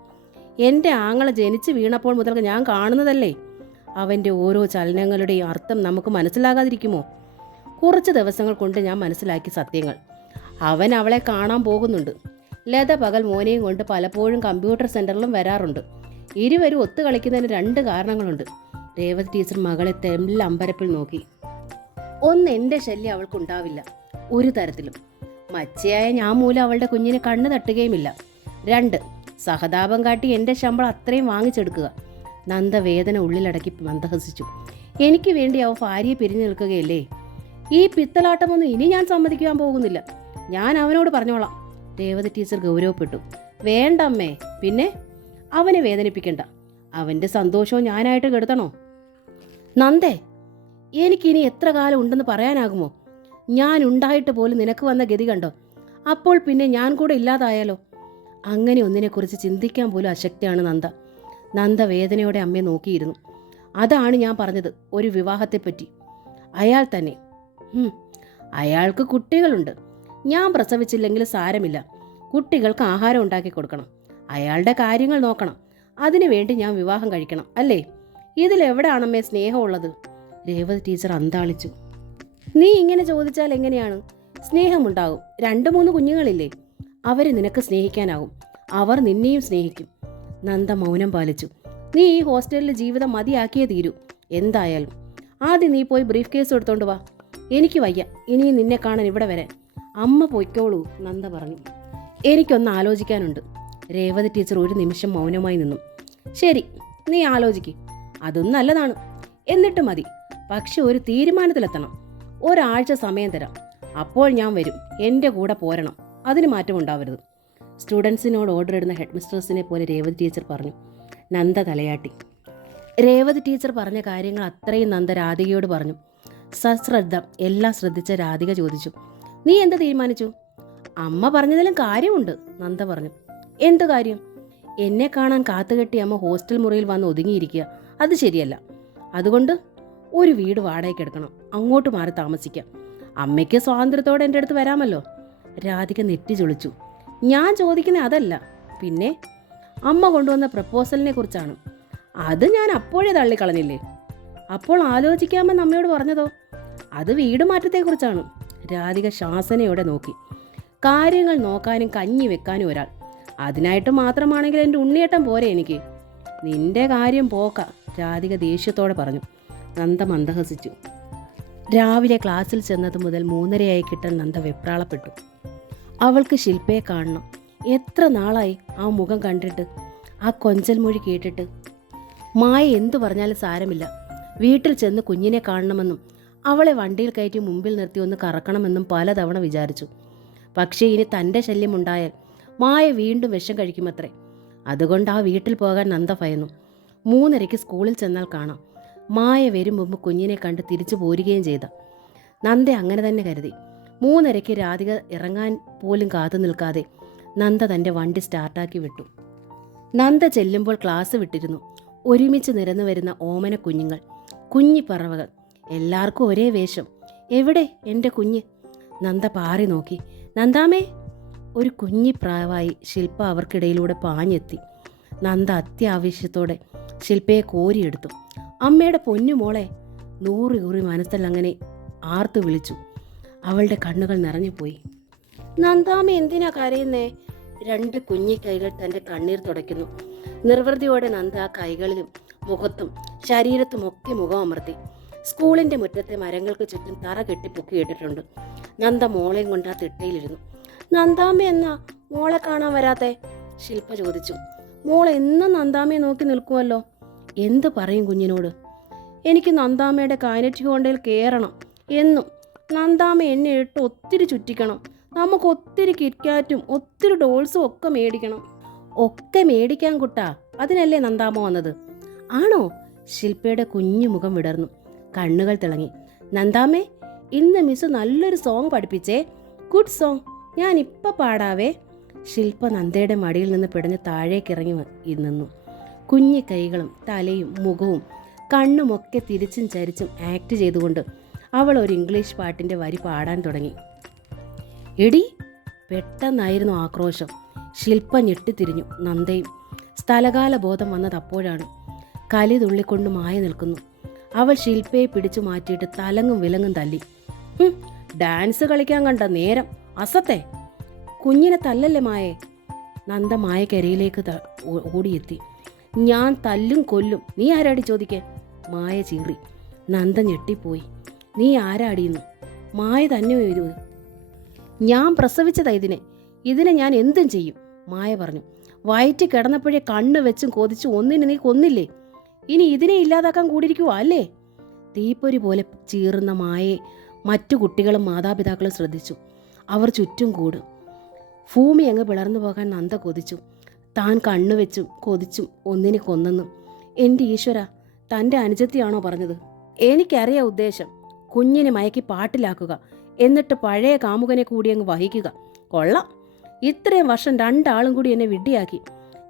എൻ്റെ ആങ്ങളെ ജനിച്ച് വീണപ്പോൾ മുതൽ ഞാൻ കാണുന്നതല്ലേ. അവൻ്റെ ഓരോ ചലനങ്ങളുടെയും അർത്ഥം നമുക്ക് മനസ്സിലാകാതിരിക്കുമോ? കുറച്ച് ദിവസങ്ങൾ കൊണ്ട് ഞാൻ മനസ്സിലാക്കി സത്യങ്ങൾ. അവൻ അവളെ കാണാൻ പോകുന്നുണ്ട്. ലത പകൽ മോനെയും കൊണ്ട് പലപ്പോഴും കമ്പ്യൂട്ടർ സെൻ്ററിലും വരാറുണ്ട്. ഇരുവരും ഒത്തു കളിക്കുന്നതിന് 2 കാരണങ്ങളുണ്ട്. രേവതി ടീച്ചർ മകളെ തെല്ലമ്പരപ്പിൽ നോക്കി. ഒന്ന്, എൻ്റെ ശല്യം അവൾക്കുണ്ടാവില്ല ഒരു തരത്തിലും. മച്ചയായ ഞാൻ മൂലം അവളുടെ കുഞ്ഞിനെ കണ്ണ് തട്ടുകയുമില്ല. 2, സഹതാപം കാട്ടി എൻ്റെ ശമ്പളം അത്രയും വാങ്ങിച്ചെടുക്കുക. നന്ദ വേദന ഉള്ളിലടക്കി മന്ദഹസിച്ചു. എനിക്ക് വേണ്ടി അവ ഭാര്യയെ പിരിഞ്ഞു നിൽക്കുകയല്ലേ? ഈ പിത്തലാട്ടമൊന്നും ഇനി ഞാൻ സമ്മതിക്കാൻ പോകുന്നില്ല. ഞാൻ അവനോട് പറഞ്ഞോളാം. രേവതി ടീച്ചർ ഗൗരവപ്പെട്ടു. വേണ്ടമ്മേ. പിന്നെ അവനെ വേദനിപ്പിക്കണ്ട. അവൻ്റെ സന്തോഷവും ഞാനായിട്ട് കെടുത്തണോ? നന്ദേ, എനിക്കിനി എത്ര കാലം ഉണ്ടെന്ന് പറയാനാകുമോ? ഞാൻ ഉണ്ടായിട്ട് പോലും നിനക്ക് വന്ന ഗതി കണ്ടോ? അപ്പോൾ പിന്നെ ഞാൻ കൂടെ ഇല്ലാതായാലോ? അങ്ങനെ ഒന്നിനെക്കുറിച്ച് ചിന്തിക്കാൻ പോലും അശക്തിയാണ് നന്ദ. നന്ദ വേദനയോടെ അമ്മയെ നോക്കിയിരുന്നു. അതാണ് ഞാൻ പറഞ്ഞത്, ഒരു വിവാഹത്തെപ്പറ്റി. അയാൾ തന്നെ. അയാൾക്ക് കുട്ടികളുണ്ട്. ഞാൻ പ്രസവിച്ചില്ലെങ്കിൽ സാരമില്ല. കുട്ടികൾക്ക് ആഹാരം ഉണ്ടാക്കി കൊടുക്കണം. അയാളുടെ കാര്യങ്ങൾ നോക്കണം. അതിനുവേണ്ടി ഞാൻ വിവാഹം കഴിക്കണം, അല്ലേ? ഇതിലെവിടെയാണമ്മേ സ്നേഹമുള്ളത്? രേവതി ടീച്ചർ അന്താളിച്ചു. നീ ഇങ്ങനെ ചോദിച്ചാൽ എങ്ങനെയാണ്? സ്നേഹമുണ്ടാകും. 2-3 കുഞ്ഞുങ്ങളില്ലേ? അവരെ നിനക്ക് സ്നേഹിക്കാനാകും. അവർ നിന്നെയും സ്നേഹിക്കും. നന്ദ മൗനം പാലിച്ചു. നീ ഈ ഹോസ്റ്റലിലെ ജീവിതം മതിയാക്കിയേ തീരൂ. എന്തായാലും ആദ്യം നീ പോയി ബ്രീഫ് കേസ് എടുത്തോണ്ട് വാ. എനിക്ക് വയ്യ ഇനിയും നിന്നെ കാണാൻ ഇവിടെ വരാൻ. അമ്മ പൊയ്ക്കോളൂ, നന്ദ പറഞ്ഞു. എനിക്കൊന്ന് ആലോചിക്കാനുണ്ട്. രേവതി ടീച്ചർ ഒരു നിമിഷം മൗനമായി നിന്നു. ശരി, നീ ആലോചിക്ക്. അതും നല്ലതാണ്. എന്നിട്ട് മതി. പക്ഷെ ഒരു തീരുമാനത്തിലെത്തണം. ഒരാഴ്ച സമയം തരാം. അപ്പോൾ ഞാൻ വരും. എൻ്റെ കൂടെ പോരണം. അതിന് മാറ്റമുണ്ടാവരുത്. സ്റ്റുഡൻസിനോട് ഓർഡർ ഇടുന്ന ഹെഡ് മിസ്ട്രസിനെ പോലെ രേവതി ടീച്ചർ പറഞ്ഞു. നന്ദ തലയാട്ടി. രേവതി ടീച്ചർ പറഞ്ഞ കാര്യങ്ങൾ അത്രയും നന്ദ രാധികയോട് പറഞ്ഞു. സശ്രദ്ധ എല്ലാം ശ്രദ്ധിച്ച രാധിക ചോദിച്ചു, നീ എന്ത് തീരുമാനിച്ചു? അമ്മ പറഞ്ഞതിലും കാര്യമുണ്ട്, നന്ദ പറഞ്ഞു. എന്തു കാര്യം? എന്നെ കാണാൻ കാത്തുകെട്ടി അമ്മ ഹോസ്റ്റൽ മുറിയിൽ വന്ന് ഒതുങ്ങിയിരിക്കുക. അത് ശരിയല്ല. അതുകൊണ്ട് ഒരു വീട് വാടകയ്ക്ക് എടുക്കണം, അങ്ങോട്ട് മാറി താമസിക്കാം. അമ്മയ്ക്ക് സ്വാതന്ത്ര്യത്തോടെ എൻ്റെ അടുത്ത് വരാമല്ലോ. രാധിക നെറ്റി ചൊളിച്ചു. ഞാൻ ചോദിക്കുന്നത് അതല്ല. പിന്നെ അമ്മ കൊണ്ടുവന്ന പ്രപ്പോസലിനെ കുറിച്ചാണ്. അത് ഞാൻ അപ്പോഴേ തള്ളിക്കളഞ്ഞില്ലേ. അപ്പോൾ ആലോചിക്കാമെന്ന് അമ്മയോട് പറഞ്ഞതോ? അത് വീട് മാറ്റത്തെക്കുറിച്ചാണ്. രാധിക ശാസനയോടെ നോക്കി. കാര്യങ്ങൾ നോക്കാനും കഞ്ഞി വെക്കാനും ഒരാൾ, അതിനായിട്ട് മാത്രമാണെങ്കിൽ എൻ്റെ ഉണ്ണിയേട്ടൻ പോരെ എനിക്ക്. നിന്റെ കാര്യം പോക്ക, രാധിക ദേഷ്യത്തോടെ പറഞ്ഞു. നന്ദ മന്ദഹസിച്ചു. രാവിലെ ക്ലാസ്സിൽ ചെന്നത് മുതൽ 3:30 കിട്ടാൻ നന്ദ വെപ്രാളപ്പെട്ടു. അവൾക്ക് ശില്പയെ കാണണം. എത്ര നാളായി ആ മുഖം കണ്ടിട്ട്, ആ കൊഞ്ചൽ മൊഴി കേട്ടിട്ട്. മായ എന്തു പറഞ്ഞാലും സാരമില്ല, വീട്ടിൽ ചെന്ന് കുഞ്ഞിനെ കാണണമെന്നും അവളെ വണ്ടിയിൽ കയറ്റി മുമ്പിൽ നിർത്തി ഒന്ന് കറക്കണമെന്നും പലതവണ വിചാരിച്ചു. പക്ഷേ ഇനി തൻ്റെ ശല്യമുണ്ടായാൽ മായ വീണ്ടും വിഷം കഴിക്കുമത്രേ. അതുകൊണ്ട് ആ വീട്ടിൽ പോകാൻ നന്ദ ഭയന്നു. 3:30 സ്കൂളിൽ ചെന്നാൽ കാണാം. മായ വരും മുമ്പ് കുഞ്ഞിനെ കണ്ട് തിരിച്ചു പോരുകയും ചെയ്ത നന്ദ അങ്ങനെ തന്നെ കരുതി. 3:30 രാധിക ഇറങ്ങാൻ പോലും കാത്തു നിൽക്കാതെ നന്ദ തൻ്റെ വണ്ടി സ്റ്റാർട്ടാക്കി വിട്ടു. നന്ദ ചെല്ലുമ്പോൾ ക്ലാസ് വിട്ടിരുന്നു. ഒരുമിച്ച് നിരന്നു വരുന്ന ഓമന കുഞ്ഞുങ്ങൾ, കുഞ്ഞിപ്പറവകൾ, എല്ലാവർക്കും ഒരേ വേഷം. എവിടെ എൻ്റെ കുഞ്ഞ്? നന്ദ പാറി നോക്കി. നന്ദാമേ! ഒരു കുഞ്ഞിപ്രായമായി ശില്പ അവർക്കിടയിലൂടെ പാഞ്ഞെത്തി. നന്ദ അത്യാവശ്യത്തോടെ ശില്പയെ കോരിയെടുത്തു. അമ്മയുടെ പൊന്നുമോളെ! 100 കുറി മനസ്സിൽ അങ്ങനെ ആർത്തു വിളിച്ചു. അവളുടെ കണ്ണുകൾ നിറഞ്ഞുപോയി. നന്ദാമ എന്തിനാ കരയുന്നേ? 2 കുഞ്ഞി കൈകൾ തൻ്റെ കണ്ണീർ തുടയ്ക്കുന്നു. നിർവൃതിയോടെ നന്ദ ആ കൈകളിലും മുഖത്തും ശരീരത്തുമൊക്കെ മുഖം അമർത്തി. സ്കൂളിൻ്റെ മുറ്റത്തെ മരങ്ങൾക്ക് ചുറ്റും തറ കെട്ടി പൊക്കിയിട്ടിട്ടുണ്ട്. നന്ദ മോളെയും കൊണ്ട് ആ തിട്ടയിലിരുന്നു. നന്ദാമ്മ എന്നാ മോളെ കാണാൻ വരാത്തെ? ശില്പ ചോദിച്ചു. മോൾ എന്നും നന്ദാമ്മയെ നോക്കി നിൽക്കുമല്ലോ. എന്ത് പറയും കുഞ്ഞിനോട്? എനിക്ക് നന്ദാമ്മയുടെ കൈനറ്റിക് ഹോണ്ടയിൽ കയറണം എന്നും. നന്ദാമ്മ എന്നെ ഇട്ട് ഒത്തിരി ചുറ്റിക്കണം. നമുക്ക് ഒത്തിരി കിറ്റ്കാറ്റും ഒത്തിരി ഡോൾസും ഒക്കെ മേടിക്കണം. ഒക്കെ മേടിക്കാൻ കുട്ടാ, അതിനല്ലേ നന്ദാമ്മ വന്നത്? ആണോ? ശില്പയുടെ കുഞ്ഞു മുഖം വിടർന്നു, കണ്ണുകൾ തിളങ്ങി. നന്ദാമ്മേ, ഇന്ന് മിസ് നല്ലൊരു സോങ് പഠിപ്പിച്ചേ. ഗുഡ് സോങ്, ഞാൻ ഇപ്പം പാടാവേ. ശില്പ നന്ദയുടെ മടിയിൽ നിന്ന് പിടഞ്ഞ് താഴേക്കിറങ്ങി നിന്നു. കുഞ്ഞി കൈകളും തലയും മുഖവും കണ്ണുമൊക്കെ തിരിച്ചും ചരിച്ചും ആക്ട് ചെയ്തുകൊണ്ട് അവൾ ഒരു ഇംഗ്ലീഷ് പാട്ടിൻ്റെ വരി പാടാൻ തുടങ്ങി. എടി! പെട്ടെന്നായിരുന്നു ആക്രോശം. ശില്പ ഞെട്ടിത്തിരിഞ്ഞു. നന്ദയും. സ്ഥലകാല ബോധം വന്നത് അപ്പോഴാണ്. കലി തുള്ളിക്കൊണ്ട് മായ നിൽക്കുന്നു. അവൾ ശില്പയെ പിടിച്ചു മാറ്റിയിട്ട് തലങ്ങും വിലങ്ങും തല്ലി. ഡാൻസ് കളിക്കാൻ കണ്ട നേരം, അസത്തെ! കുഞ്ഞിനെ തല്ലല്ലേ മായേ? നന്ദ മായക്കരിയിലേക്ക് ഓടിയെത്തി. ഞാൻ തല്ലും കൊല്ലും, നീ ആരാടി ചോദിക്കേ? മായ ചീറി. നന്ദ ഞെട്ടിപ്പോയി. നീ ആരാടിയെന്നു? മായ തന്നെ ഇത്. ഞാൻ പ്രസവിച്ചതാ ഇതിനെ ഞാൻ എന്തും ചെയ്യും, മായ പറഞ്ഞു. വയറ്റി കിടന്നപ്പോഴേ കണ്ണ് വെച്ചും കൊതിച്ചു ഒന്നിന് നീ കൊന്നില്ലേ? ഇനി ഇതിനെ ഇല്ലാതാക്കാൻ കൂടിയിരിക്കുവോ അല്ലേ? തീപ്പൊരി പോലെ ചീറുന്ന മായയെ മറ്റു കുട്ടികളും മാതാപിതാക്കളും ശ്രദ്ധിച്ചു. അവർ ചുറ്റും കൂടും. ഭൂമി അങ്ങ് പിളർന്നു പോകാൻ നന്ദ കൊതിച്ചു. താൻ കണ്ണുവെച്ചും കൊതിച്ചും ഒന്നിനെ കൊന്നെന്നും. എൻ്റെ ഈശ്വര, തൻ്റെ അനുജത്തിയാണോ പറഞ്ഞത്? എനിക്കറിയാം ഉദ്ദേശം. കുഞ്ഞിനെ മയക്കി പാട്ടിലാക്കുക, എന്നിട്ട് പഴയ കാമുകനെ കൂടി അങ്ങ് വഹിക്കുക. കൊള്ളാം. ഇത്രയും വർഷം 2 ആളും കൂടി എന്നെ വിഡ്ഢിയാക്കി.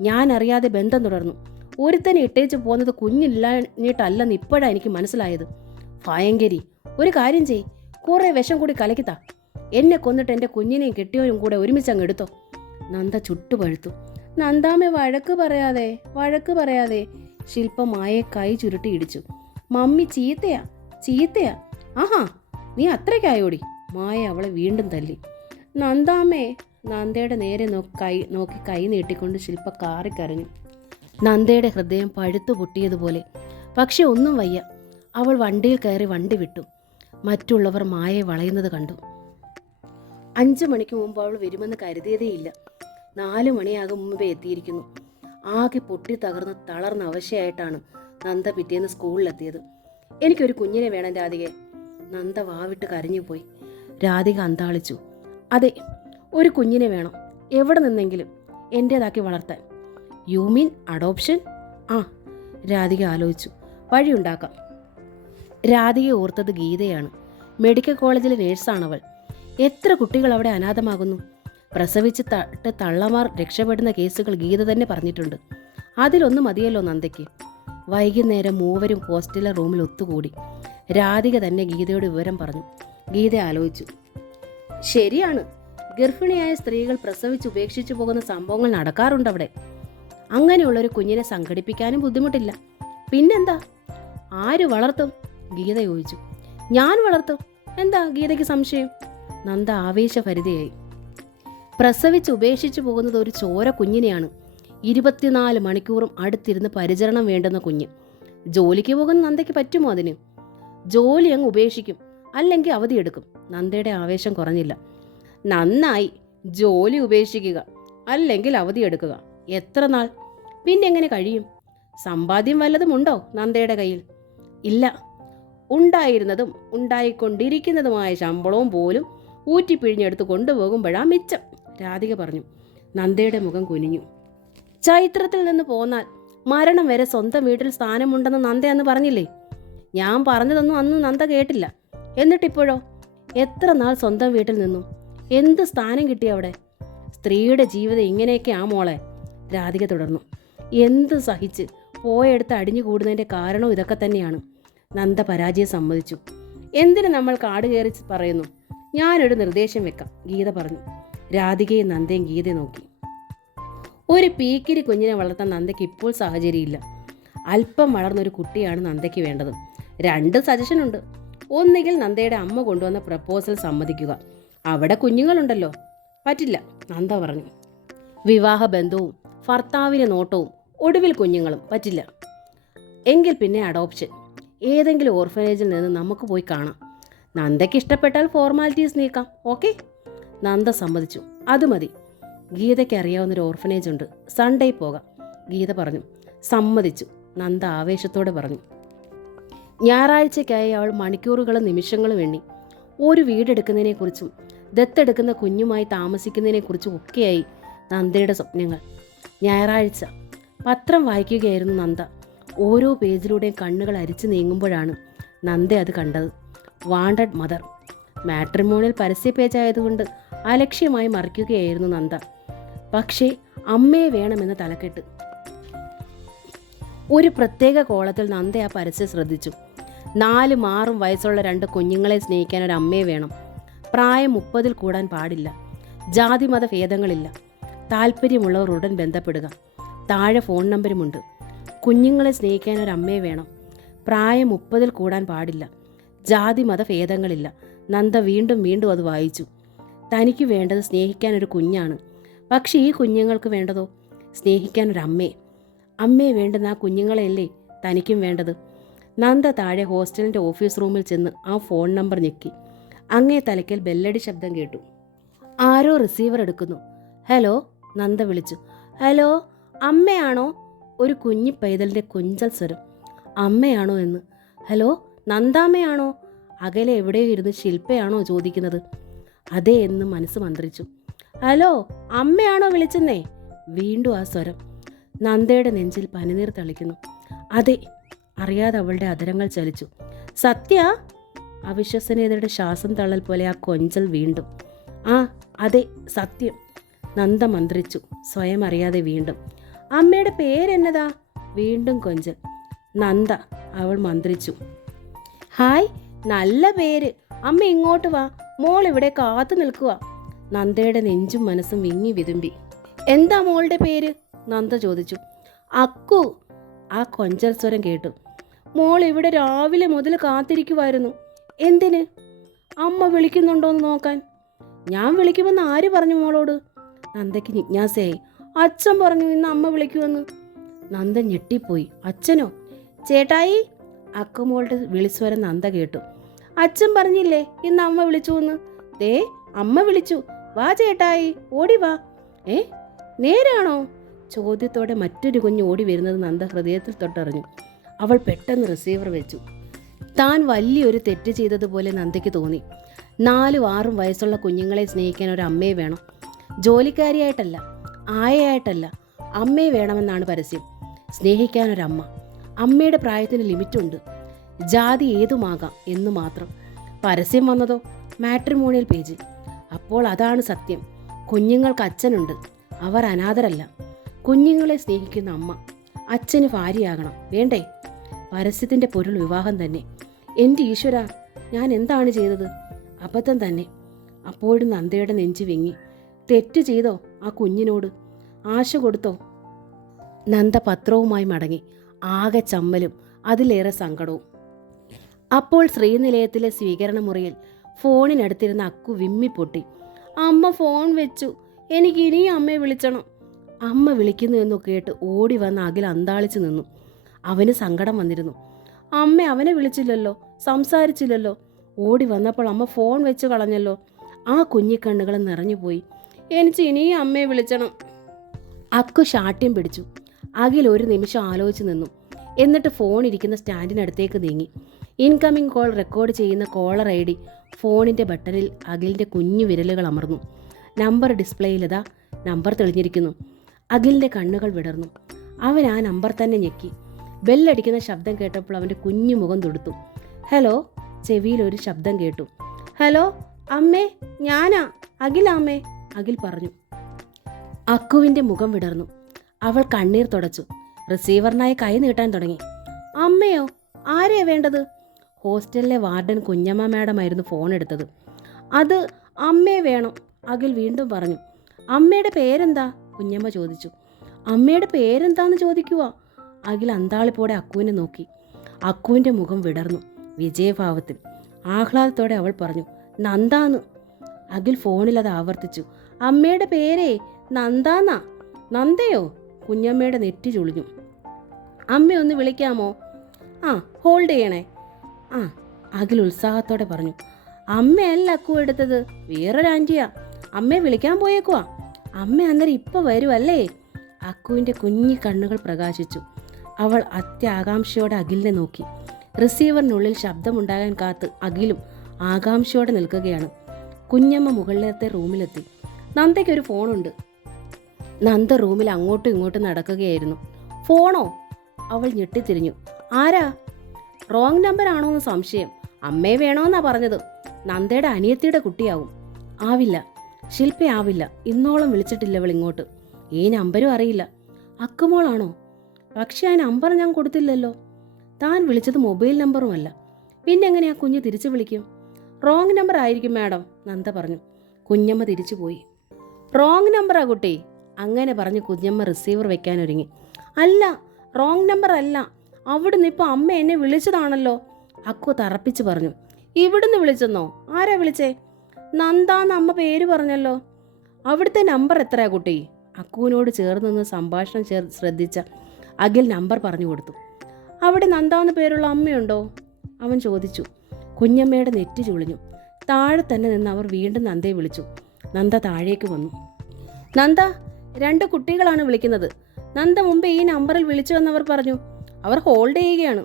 ഞാൻ അറിയാതെ ബന്ധം തുടർന്നു. ഒരുത്തനെ ഇട്ടേച്ച് പോകുന്നത് കുഞ്ഞില്ലാഞ്ഞിട്ടല്ലെന്ന് ഇപ്പോഴാണ് എനിക്ക് മനസ്സിലായത്. ഭയങ്കരി, ഒരു കാര്യം ചെയ്, കുറേ വിഷം കൂടി കലക്കിത്താ. എന്നെ കൊന്നിട്ട് എൻ്റെ കുഞ്ഞിനെയും കെട്ടിയവനും കൂടെ ഒരുമിച്ചങ്ങ് എടുത്തോ. നന്ദ ചുട്ടുപഴുത്തു. നന്ദാമ്മ വഴക്ക് പറയാതെ. ശില്പ മായെ കൈ ചുരുട്ടി ഇടിച്ചു. മമ്മി ചീത്തയാ. ആഹാ, നീ അത്രയ്ക്കായോടി? മായ അവളെ വീണ്ടും തല്ലി. നന്ദാമ്മേ! നന്ദയുടെ നേരെ നോക്കി കൈ നീട്ടിക്കൊണ്ട് ശില്പ കാറിക്കരഞ്ഞു. നന്ദയുടെ ഹൃദയം പഴുത്തു പൊട്ടിയതുപോലെ. പക്ഷെ ഒന്നും വയ്യ. അവൾ വണ്ടിയിൽ കയറി വണ്ടി വിട്ടു. മറ്റുള്ളവർ മായയെ വളയുന്നത് കണ്ടു. 5 മണിക്ക് മുമ്പ് അവൾ വരുമെന്ന് കരുതിയതേയില്ല. 4 മണിയാകും മുമ്പേ എത്തിയിരിക്കുന്നു. ആകെ പൊട്ടി തളർന്ന അവശയായിട്ടാണ് നന്ദ പിറ്റേന്ന് സ്കൂളിലെത്തിയത്. എനിക്കൊരു കുഞ്ഞിനെ വേണം രാധികയെ. നന്ദ വാവിട്ട് കരഞ്ഞുപോയി. രാധിക അന്താളിച്ചു. അതെ, ഒരു കുഞ്ഞിനെ വേണം, എവിടെ നിന്നെങ്കിലും എൻ്റേതാക്കി വളർത്താൻ. You mean adoption? ആ, രാധിക ആലോചിച്ചു. വഴിയുണ്ടാക്കാം. രാധിക ഓർത്തത് ഗീതയാണ്. മെഡിക്കൽ കോളേജിലെ നേഴ്സാണവൾ. എത്ര കുട്ടികൾ അവിടെ അനാഥമാകുന്നു. പ്രസവിച്ച് തള്ളമാർ രക്ഷപ്പെടുന്ന കേസുകൾ ഗീത തന്നെ പറഞ്ഞിട്ടുണ്ട്. അതിലൊന്നും മതിയല്ലോ നന്ദയ്ക്ക്. വൈകുന്നേരം മൂവരും ഹോസ്റ്റലിലെ റൂമിൽ ഒത്തുകൂടി. രാധിക തന്നെ ഗീതയോട് വിവരം പറഞ്ഞു. ഗീത ആലോചിച്ചു. ശരിയാണ്, ഗർഭിണിയായ സ്ത്രീകൾ പ്രസവിച്ച് ഉപേക്ഷിച്ചു പോകുന്ന സംഭവങ്ങൾ നടക്കാറുണ്ട് അവിടെ. അങ്ങനെയുള്ളൊരു കുഞ്ഞിനെ സംഘടിപ്പിക്കാനും ബുദ്ധിമുട്ടില്ല. പിന്നെന്താ, ആര് വളർത്തും? ഗീത ചോദിച്ചു. ഞാൻ വളർത്തും. എന്താ ഗീതയ്ക്ക് സംശയം? നന്ദ ആവേശഭരിതയായി. പ്രസവിച്ച് ഉപേക്ഷിച്ചു പോകുന്നത് ഒരു ചോര കുഞ്ഞിനെയാണ്. 24 മണിക്കൂറും അടുത്തിരുന്ന് പരിചരണം വേണ്ടുന്ന കുഞ്ഞ്. ജോലിക്ക് പോകുന്ന നന്ദയ്ക്ക് പറ്റുമോ അതിന്? ജോലി അങ്ങ് ഉപേക്ഷിക്കും, അല്ലെങ്കിൽ അവധിയെടുക്കും. നന്ദയുടെ ആവേശം കുറഞ്ഞില്ല. നന്നായി, ജോലി ഉപേക്ഷിക്കുക, അല്ലെങ്കിൽ അവധിയെടുക്കുക. എത്ര നാൾ? പിന്നെ എങ്ങനെ കഴിയും? സമ്പാദ്യം വല്ലതും ഉണ്ടോ നന്ദയുടെ കയ്യിൽ? ഇല്ല. ഉണ്ടായിരുന്നതും ഉണ്ടായിക്കൊണ്ടിരിക്കുന്നതുമായ ശമ്പളവും പോലും ഊറ്റിപ്പിഴിഞ്ഞെടുത്ത് കൊണ്ടുപോകുമ്പോഴാ മിച്ചം, രാധിക പറഞ്ഞു. നന്ദയുടെ മുഖം കുനിഞ്ഞു. ചൈത്രത്തിൽ നിന്ന് പോന്നാൽ മരണം വരെ സ്വന്തം വീട്ടിൽ സ്ഥാനമുണ്ടെന്ന് നന്ദ അന്ന് പറഞ്ഞില്ലേ? ഞാൻ പറഞ്ഞതൊന്നും അന്ന് നന്ദ കേട്ടില്ല. എന്നിട്ടിപ്പോഴോ? എത്ര നാൾ സ്വന്തം വീട്ടിൽ നിന്നു? എന്ത് സ്ഥാനം കിട്ടി അവിടെ? സ്ത്രീയുടെ ജീവിതം ഇങ്ങനെയൊക്കെയാ മോളെ, രാധിക തുടർന്നു. എന്ത് സഹിച്ച് പോയെടുത്ത് അടിഞ്ഞു കൂടുന്നതിൻ്റെ കാരണവും ഇതൊക്കെ തന്നെയാണ്. നന്ദ പരാജയം സമ്മതിച്ചു. എന്തിനു നമ്മൾ കാട് കയറി പറയുന്നു? ഞാനൊരു നിർദ്ദേശം വെക്കാം, ഗീത പറഞ്ഞു. രാധികയും നന്ദയും ഗീതയെ നോക്കി. ഒരു പീക്കിരി കുഞ്ഞിനെ വളർത്താൻ നന്ദയ്ക്ക് ഇപ്പോൾ സാഹചര്യമില്ല. അല്പം വളർന്നൊരു കുട്ടിയാണ് നന്ദയ്ക്ക് വേണ്ടത്. 2 സജഷനുണ്ട്. ഒന്നുകിൽ നന്ദയുടെ അമ്മ കൊണ്ടുവന്ന പ്രപ്പോസൽ സമ്മതിക്കുക. അവിടെ കുഞ്ഞുങ്ങളുണ്ടല്ലോ. പറ്റില്ല, നന്ദ പറഞ്ഞു. വിവാഹ ബന്ധവും ഭർത്താവിൻ്റെ നോട്ടവും ഒടുവിൽ കുഞ്ഞുങ്ങളും പറ്റില്ല. എങ്കിൽ പിന്നെ അഡോപ്ഷൻ. ഏതെങ്കിലും ഓർഫനേജിൽ നിന്ന് നമുക്ക് പോയി കാണാം. നന്ദയ്ക്ക് ഇഷ്ടപ്പെട്ടാൽ ഫോർമാലിറ്റീസ് നീക്കാം. ഓക്കെ? നന്ദ സമ്മതിച്ചു. അത് മതി. ഗീതയ്ക്ക് അറിയാവുന്നൊരു ഓർഫനേജ് ഉണ്ട്, സൺഡേ പോകാം, ഗീത പറഞ്ഞു. സമ്മതിച്ചു, നന്ദ ആവേശത്തോടെ പറഞ്ഞു. ഞായറാഴ്ചയ്ക്കായി അവൾ മണിക്കൂറുകളും നിമിഷങ്ങളും എണ്ണി. ഒരു വീടെടുക്കുന്നതിനെക്കുറിച്ചും ദത്തെടുക്കുന്ന കുഞ്ഞുമായി താമസിക്കുന്നതിനെക്കുറിച്ചും ഒക്കെയായി നന്ദയുടെ സ്വപ്നങ്ങൾ. ഞായറാഴ്ച പത്രം വായിക്കുകയായിരുന്നു നന്ദ. ഓരോ പേജിലൂടെയും കണ്ണുകൾ അരിച്ചു നീങ്ങുമ്പോഴാണ് നന്ദ അത് കണ്ടത്. Wanted mother. മാട്രിമോണിയൽ പരസ്യ പേജായതുകൊണ്ട് അലക്ഷ്യമായി മറിക്കുകയായിരുന്നു നന്ദ. പക്ഷേ അമ്മയെ വേണമെന്ന് തലക്കെട്ട്. ഒരു പ്രത്യേക കോളത്തിൽ നന്ദ ആ പരസ്യം ശ്രദ്ധിച്ചു. 4, 6 വയസ്സുള്ള 2 കുഞ്ഞുങ്ങളെ സ്നേഹിക്കാൻ ഒരു അമ്മയെ വേണം. പ്രായം 30-ൽ കൂടാൻ പാടില്ല. ജാതിമത ഭേദങ്ങളില്ല. താല്പര്യമുള്ളവർ ഉടൻ ബന്ധപ്പെടുക. താഴെ ഫോൺ നമ്പരുമുണ്ട്. കുഞ്ഞുങ്ങളെ സ്നേഹിക്കാൻ ഒരു അമ്മയെ വേണം. പ്രായം 30-ൽ കൂടാൻ പാടില്ല. ജാതിമത ഭേദങ്ങളില്ല. നന്ദ വീണ്ടും വീണ്ടും അത് വായിച്ചു. തനിക്ക് വേണ്ടത് സ്നേഹിക്കാനൊരു കുഞ്ഞാണ്. പക്ഷേ ഈ കുഞ്ഞുങ്ങൾക്ക് വേണ്ടതോ സ്നേഹിക്കാനൊരമ്മയെ. അമ്മയെ വേണ്ടുന്ന ആ കുഞ്ഞുങ്ങളെയല്ലേ തനിക്കും വേണ്ടത്. നന്ദ താഴെ ഹോസ്റ്റലിൻ്റെ ഓഫീസ് റൂമിൽ ചെന്ന് ആ ഫോൺ നമ്പർ ഞെക്കി. അങ്ങേ തലയ്ക്കൽ ബെല്ലടി ശബ്ദം കേട്ടു. ആരോ റിസീവർ എടുക്കുന്നു. ഹലോ, നന്ദ വിളിച്ചു. ഹലോ, അമ്മയാണോ? ഒരു കുഞ്ഞി പൈതലിൻ്റെ കൊഞ്ചൽ സ്വരം. അമ്മയാണോ എന്ന്. ഹലോ, നന്ദാമ്മയാണോ? അകലെ എവിടെയോ ഇരുന്ന് ശില്പയാണോ ചോദിക്കുന്നത്? അതെ എന്ന് മനസ്സ് മന്ത്രിച്ചു. ഹലോ, അമ്മയാണോ വിളിച്ചെന്നേ? വീണ്ടും ആ സ്വരം. നന്ദയുടെ നെഞ്ചിൽ പനിനീർ തളിക്കുന്നു. അതെ. അറിയാതെ അവളുടെ അധരങ്ങൾ ചലിച്ചു. സത്യ? അവിശ്വസനീയതയുടെ ശ്വാസം തള്ളൽ പോലെ ആ കൊഞ്ചൽ വീണ്ടും. ആ അതെ, സത്യം, നന്ദ മന്ത്രിച്ചു സ്വയം അറിയാതെ. വീണ്ടും. അമ്മയുടെ പേരെന്നതാ? വീണ്ടും കൊഞ്ചൽ. നന്ദ, അവൾ മന്ത്രിച്ചു. ഹായ്, നല്ല പേര്. അമ്മ ഇങ്ങോട്ട് വാ, മോൾ ഇവിടെ കാത്തു നിൽക്കുക. നന്ദയുടെ നെഞ്ചും മനസ്സും വിങ്ങി വിതുമ്പി. എന്താ മോളുടെ പേര്? നന്ദ ചോദിച്ചു. അക്കു. ആ കൊഞ്ചൽ സ്വരം കേട്ടു. മോൾ ഇവിടെ രാവിലെ മുതൽ കാത്തിരിക്കുമായിരുന്നു. എന്തിന്? അമ്മ വിളിക്കുന്നുണ്ടോയെന്ന് നോക്കാൻ. ഞാൻ വിളിക്കുമെന്ന് ആര് പറഞ്ഞു മോളോട്? നന്ദയ്ക്ക് ജിജ്ഞാസയായി. അച്ഛൻ പറഞ്ഞു ഇന്ന് അമ്മ വിളിക്കുമെന്ന്. നന്ദ ഞെട്ടിപ്പോയി. അച്ഛനോ? ചേട്ടായി. അക്കുമോളുടെ വിളിസ്വരം നന്ദ കേട്ടു. അച്ഛൻ പറഞ്ഞില്ലേ ഇന്ന് അമ്മ വിളിച്ചുവെന്ന്? ദേ അമ്മ വിളിച്ചു. വാ ചേട്ടായി, ഓടി വാ. നേരാണോ? ചോദ്യത്തോടെ മറ്റൊരു കുഞ്ഞ് ഓടി വരുന്നത് നന്ദ ഹൃദയത്തിൽ തൊട്ടറിഞ്ഞു. അവൾ പെട്ടെന്ന് റിസീവർ വെച്ചു. താൻ വലിയൊരു തെറ്റ് ചെയ്തതുപോലെ നന്ദയ്ക്ക് തോന്നി. 4, 6 വയസ്സുള്ള കുഞ്ഞുങ്ങളെ സ്നേഹിക്കാൻ ഒരു അമ്മയെ വേണം. ജോലിക്കാരിയായിട്ടല്ല, ആയയായിട്ടല്ല, അമ്മയെ വേണമെന്നാണ് പരസ്യം. സ്നേഹിക്കാനൊരമ്മ. അമ്മയുടെ പ്രായത്തിന് ലിമിറ്റുണ്ട്. ജാതി ഏതുമാകാം എന്ന് മാത്രം. പരസ്യം വന്നതോ മാട്രിമോണിയൽ പേജ്. അപ്പോൾ അതാണ് സത്യം. കുഞ്ഞുങ്ങൾക്ക് അച്ഛനുണ്ട്. അവർ അനാഥരല്ല. കുഞ്ഞുങ്ങളെ സ്നേഹിക്കുന്ന അമ്മ അച്ഛന് ഭാര്യയാകണം വേണ്ടേ? പരസ്യത്തിൻ്റെ പൊരുൾ വിവാഹം തന്നെ. എൻ്റെ ഈശ്വര, ഞാൻ എന്താണ് ചെയ്തത്? അബദ്ധം തന്നെ. അപ്പോഴും നന്ദയുടെ നെഞ്ചു വിങ്ങി. തെറ്റ് ചെയ്തോ ആ കുഞ്ഞിനോട്? ആശ കൊടുത്തോ? നന്ദ പത്രവുമായി മടങ്ങി, ആകെ ചമ്മലും അതിലേറെ സങ്കടവും. അപ്പോൾ ശ്രീനിലയത്തിലെ സ്വീകരണ മുറിയിൽ ഫോണിനടുത്തിരുന്ന അക്കു വിമ്മിപ്പൊട്ടി. അമ്മ ഫോൺ വെച്ചു, എനിക്ക് ഇനിയും അമ്മയെ വിളിച്ചണം. അമ്മ വിളിക്കുന്നു എന്ന് കേട്ട് ഓടി വന്ന അഖിൽ അന്താളിച്ചു നിന്നു. അവന് സങ്കടം വന്നിരുന്നു. അമ്മ അവനെ വിളിച്ചില്ലല്ലോ, സംസാരിച്ചില്ലല്ലോ. ഓടി വന്നപ്പോൾ അമ്മ ഫോൺ വെച്ച് കളഞ്ഞല്ലോ. ആ കുഞ്ഞിക്കണ്ണുകൾ നിറഞ്ഞുപോയി. എനിക്ക് ഇനിയും അമ്മയെ വിളിച്ചണം. അക്കു ശാഠ്യം പിടിച്ചു. അഖിൽ ഒരു നിമിഷം ആലോചിച്ച് നിന്നു. എന്നിട്ട് ഫോൺ ഇരിക്കുന്ന സ്റ്റാൻഡിനടുത്തേക്ക് നീങ്ങി. ഇൻകമിംഗ് കോൾ റെക്കോർഡ് ചെയ്യുന്ന കോളർ ഐ ഡി ഫോണിൻ്റെ ബട്ടണിൽ അഖിലിൻ്റെ കുഞ്ഞു വിരലുകൾ അമർന്നു. Number ഡിസ്പ്ലേയിലതാ number തെളിഞ്ഞിരിക്കുന്നു. അഖിലിൻ്റെ കണ്ണുകൾ വിടർന്നു. അവൻ ആ നമ്പർ തന്നെ ഞെക്കി. ബെല്ലടിക്കുന്ന ശബ്ദം കേട്ടപ്പോൾ അവൻ്റെ കുഞ്ഞു മുഖം തൊടുത്തു. ഹലോ. ചെവിയിൽ ഒരു ശബ്ദം കേട്ടു. ഹലോ അമ്മേ, ഞാനാ അഖിലാമ്മേ, അഖിൽ പറഞ്ഞു. അക്കുവിൻ്റെ മുഖം വിടർന്നു. അവൾ കണ്ണീർ തുടച്ചു. റിസീവറിനായി കൈ നീട്ടാൻ തുടങ്ങി. അമ്മയോ? ആരെയാ വേണ്ടത്? ഹോസ്റ്റലിലെ വാർഡൻ കുഞ്ഞമ്മ മാഡമായിരുന്നു ഫോൺ എടുത്തത്. അത് അമ്മയെ വേണം, അഖിൽ വീണ്ടും പറഞ്ഞു. അമ്മയുടെ പേരെന്താ? കുഞ്ഞമ്മ ചോദിച്ചു. അമ്മയുടെ പേരെന്താന്ന് ചോദിക്കുക? അഖിൽ അന്താളിപ്പോടെ അക്കുവിനെ നോക്കി. അക്കുവിൻ്റെ മുഖം വിടർന്നു വിജയഭാവത്തിൽ. ആഹ്ലാദത്തോടെ അവൾ പറഞ്ഞു, നന്ദാന്ന്. അഖിൽ ഫോണിൽ അത് ആവർത്തിച്ചു. അമ്മയുടെ പേരേ നന്ദാന്നാ. നന്ദയോ? കുഞ്ഞമ്മയുടെ നെറ്റി ചുളിഞ്ഞു. അമ്മയൊന്ന് വിളിക്കാമോ? ആ, ഹോൾഡ് ചെയ്യണേ. ആ, അഖിൽ ഉത്സാഹത്തോടെ പറഞ്ഞു. അമ്മയല്ല അക്കു എടുത്തത്, വേറൊരു ആൻറ്റിയാ. അമ്മയെ വിളിക്കാൻ പോയേക്കുവാ. അമ്മ അന്നേരം ഇപ്പോൾ വരുമല്ലേ? അക്കുവിൻ്റെ കുഞ്ഞി കണ്ണുകൾ പ്രകാശിച്ചു. അവൾ അത്യാകാംക്ഷയോടെ അഖിലിനെ നോക്കി. റിസീവറിനുള്ളിൽ ശബ്ദമുണ്ടാകാൻ കാത്ത് അഖിലും ആകാംക്ഷയോടെ നിൽക്കുകയാണ്. കുഞ്ഞമ്മ മുകളിലത്തെ റൂമിലെത്തി. നന്ദയ്ക്കൊരു ഫോണുണ്ട്. നന്ദ റൂമിൽ അങ്ങോട്ടും ഇങ്ങോട്ടും നടക്കുകയായിരുന്നു. ഫോണോ? അവൾ ഞെട്ടിത്തിരിഞ്ഞു. ആരാ? റോങ് നമ്പർ ആണോന്ന് സംശയം. അമ്മയെ വേണോന്നാ പറഞ്ഞത്. നന്ദയുടെ അനിയത്തിയുടെ കുട്ടിയാവും. ആവില്ല, ശില്പയാവില്ല. ഇന്നോളം വിളിച്ചിട്ടില്ലവൾ ഇങ്ങോട്ട്. ഈ നമ്പരും അറിയില്ല. അക്കുമോളാണോ? പക്ഷെ ആ നമ്പർ ഞാൻ കൊടുത്തില്ലല്ലോ. താൻ വിളിച്ചത് മൊബൈൽ നമ്പറുമല്ല. പിന്നെ എങ്ങനെയാ കുഞ്ഞ് തിരിച്ചു വിളിക്കും? റോങ് നമ്പർ ആയിരിക്കും മാഡം, നന്ദ പറഞ്ഞു. കുഞ്ഞമ്മ തിരിച്ചുപോയി. റോങ് നമ്പറാ കുട്ടി. അങ്ങനെ പറഞ്ഞ് കുഞ്ഞമ്മ റിസീവർ വെക്കാനൊരുങ്ങി. അല്ല, റോങ് നമ്പർ അല്ല. അവിടുന്ന് ഇപ്പോൾ അമ്മ എന്നെ വിളിച്ചതാണല്ലോ, അക്കു തറപ്പിച്ച് പറഞ്ഞു. ഇവിടുന്ന് വിളിച്ചെന്നോ? ആരാ വിളിച്ചേ? നന്ദാന്ന് അമ്മ പേര് പറഞ്ഞല്ലോ. അവിടുത്തെ നമ്പർ എത്രയാ കുട്ടി? അക്കുവിനോട് ചേർന്ന് നിന്ന് സംഭാഷണം ശ്രദ്ധിച്ച അഖിൽ നമ്പർ പറഞ്ഞു കൊടുത്തു. അവിടെ നന്ദാന്ന് പേരുള്ള അമ്മയുണ്ടോ? അവൻ ചോദിച്ചു. കുഞ്ഞമ്മയുടെ നെറ്റി ചുളിഞ്ഞു. താഴെ തന്നെ നിന്ന് അവർ വീണ്ടും നന്ദയെ വിളിച്ചു. നന്ദ താഴേക്ക് വന്നു. നന്ദ, 2 കുട്ടികളാണ് വിളിക്കുന്നത്. നന്ദ മുമ്പ് ഈ നമ്പറിൽ വിളിച്ചുവെന്നവർ പറഞ്ഞു. അവർ ഹോൾഡ് ചെയ്യുകയാണ്.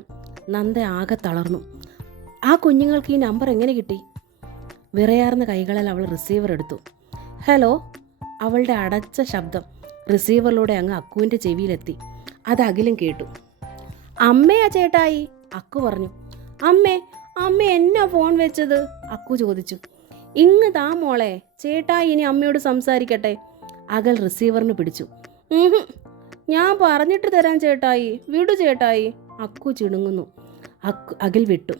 നന്ദ ആകെ തളർന്നു. ആ കുഞ്ഞുങ്ങൾക്ക് ഈ നമ്പർ എങ്ങനെ കിട്ടി? വിറയാർന്ന കൈകളാൽ അവൾ റിസീവർ എടുത്തു. ഹലോ. അവളുടെ അടച്ച ശബ്ദം റിസീവറിലൂടെ അങ്ങ് അക്കുവിൻ്റെ ചെവിയിലെത്തി. അത് അഖിലും കേട്ടു. അമ്മയാ ചേട്ടായി, അക്കു പറഞ്ഞു. അമ്മ എന്നാ ഫോൺ വെച്ചത്? അക്കു ചോദിച്ചു. ഇങ്ങ് താ മോളെ, ചേട്ടായി ഇനി അമ്മയോട് സംസാരിക്കട്ടെ. അഖിൽ റിസീവറിന് പിടിച്ചു. ഞാൻ പറഞ്ഞിട്ട് തരാം ചേട്ടായി, വിടു ചേട്ടായി. അക്കു ചിണുങ്ങുന്നു. അഖിൽ വിട്ടു.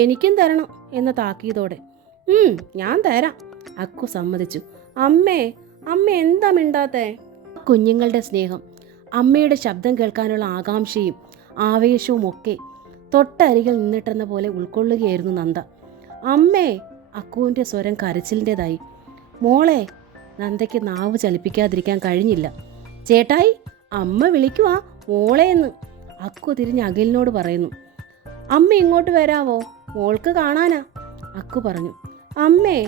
എനിക്കും തരണം എന്ന താക്കീതോടെ. ഞാൻ തരാം, അക്കു സമ്മതിച്ചു. അമ്മ എന്താ മിണ്ടാത്തേ? കുഞ്ഞുങ്ങളുടെ സ്നേഹം, അമ്മയുടെ ശബ്ദം കേൾക്കാനുള്ള ആകാംക്ഷയും ആവേശവും ഒക്കെ തൊട്ടരികിൽ നിന്നിട്ടെന്ന പോലെ ഉൾക്കൊള്ളുകയായിരുന്നു നന്ദ. അമ്മേ, അക്കുവിൻ്റെ സ്വരം കരച്ചിലിൻ്റെതായി. മോളെ, നന്ദയ്ക്ക് നാവ് ചലിപ്പിക്കാതിരിക്കാൻ കഴിഞ്ഞില്ല. ചേട്ടായി, അമ്മ വിളിക്കുവാ മോളെ എന്ന് അക്കു തിരിഞ്ഞ് അഖിലിനോട് പറയുന്നു. അമ്മ ഇങ്ങോട്ട് വരാവോ? മോൾക്ക് കാണാനാ, അക്കു പറഞ്ഞു. അമ്മേ,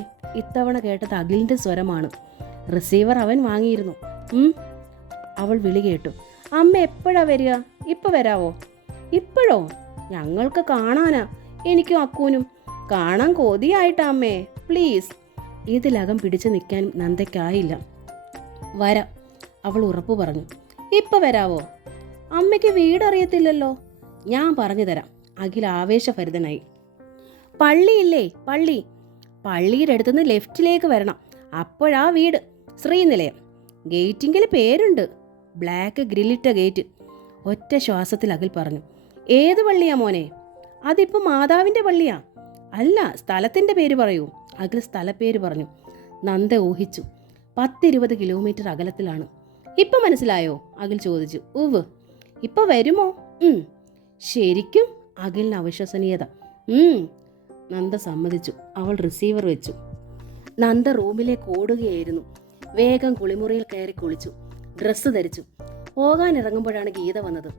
ഇത്തവണ കേട്ടത് അഖിലിൻ്റെ സ്വരമാണ്. റിസീവർ അവൻ വാങ്ങിയിരുന്നു. അവൾ വിളി കേട്ടു. അമ്മ എപ്പോഴാ വരിക? ഇപ്പം വരാവോ? ഇപ്പോഴോ? ഞങ്ങൾക്ക് കാണാനാ, എനിക്കും അക്കൂനും കാണാൻ കൊതിയായിട്ടാ അമ്മേ, പ്ലീസ്. ഇതിലകം പിടിച്ചു നിൽക്കാൻ നന്ദയ്ക്കായില്ല. വരാം, അവൾ ഉറപ്പു പറഞ്ഞു. ഇപ്പം വരാവോ? അമ്മയ്ക്ക് വീടറിയത്തില്ലല്ലോ. ഞാൻ പറഞ്ഞു തരാം. അഖിൽ ആവേശഭരിതനായി. പള്ളിയില്ലേ, പള്ളി. പള്ളിയുടെ അടുത്തുനിന്ന് ലെഫ്റ്റിലേക്ക് വരണം. അപ്പോഴാ വീട്. ശ്രീനിലയം. ഗേറ്റിങ്കിൽ പേരുണ്ട്, ബ്ലാക്ക് ഗ്രില്ലിട്ട ഗേറ്റ്. ഒറ്റ ശ്വാസത്തിൽ അഖിൽ പറഞ്ഞു. ഏത് പള്ളിയാ മോനെ? അതിപ്പോൾ മാതാവിൻ്റെ പള്ളിയാ. അല്ല, സ്ഥലത്തിൻ്റെ പേര് പറയൂ. അഖിൽ സ്ഥലപ്പേര് പറഞ്ഞു. നന്ദ ഊഹിച്ചു. 10-20 കിലോമീറ്റർ അകലത്തിലാണ്. ഇപ്പം മനസ്സിലായോ? അഖിൽ ചോദിച്ചു. ഉവ്. ഇപ്പം വരുമോ? ശരിക്കും? അഖിലിന് അവിശ്വസനീയത. നന്ദ സമ്മതിച്ചു. അവൾ റിസീവർ വെച്ചു. നന്ദ റൂമിലേക്ക് ഓടുകയായിരുന്നു. വേഗം കുളിമുറിയിൽ കയറി കുളിച്ചു, ഡ്രസ്സ് ധരിച്ചു. പോകാനിറങ്ങുമ്പോഴാണ് ഗീത വന്നത്.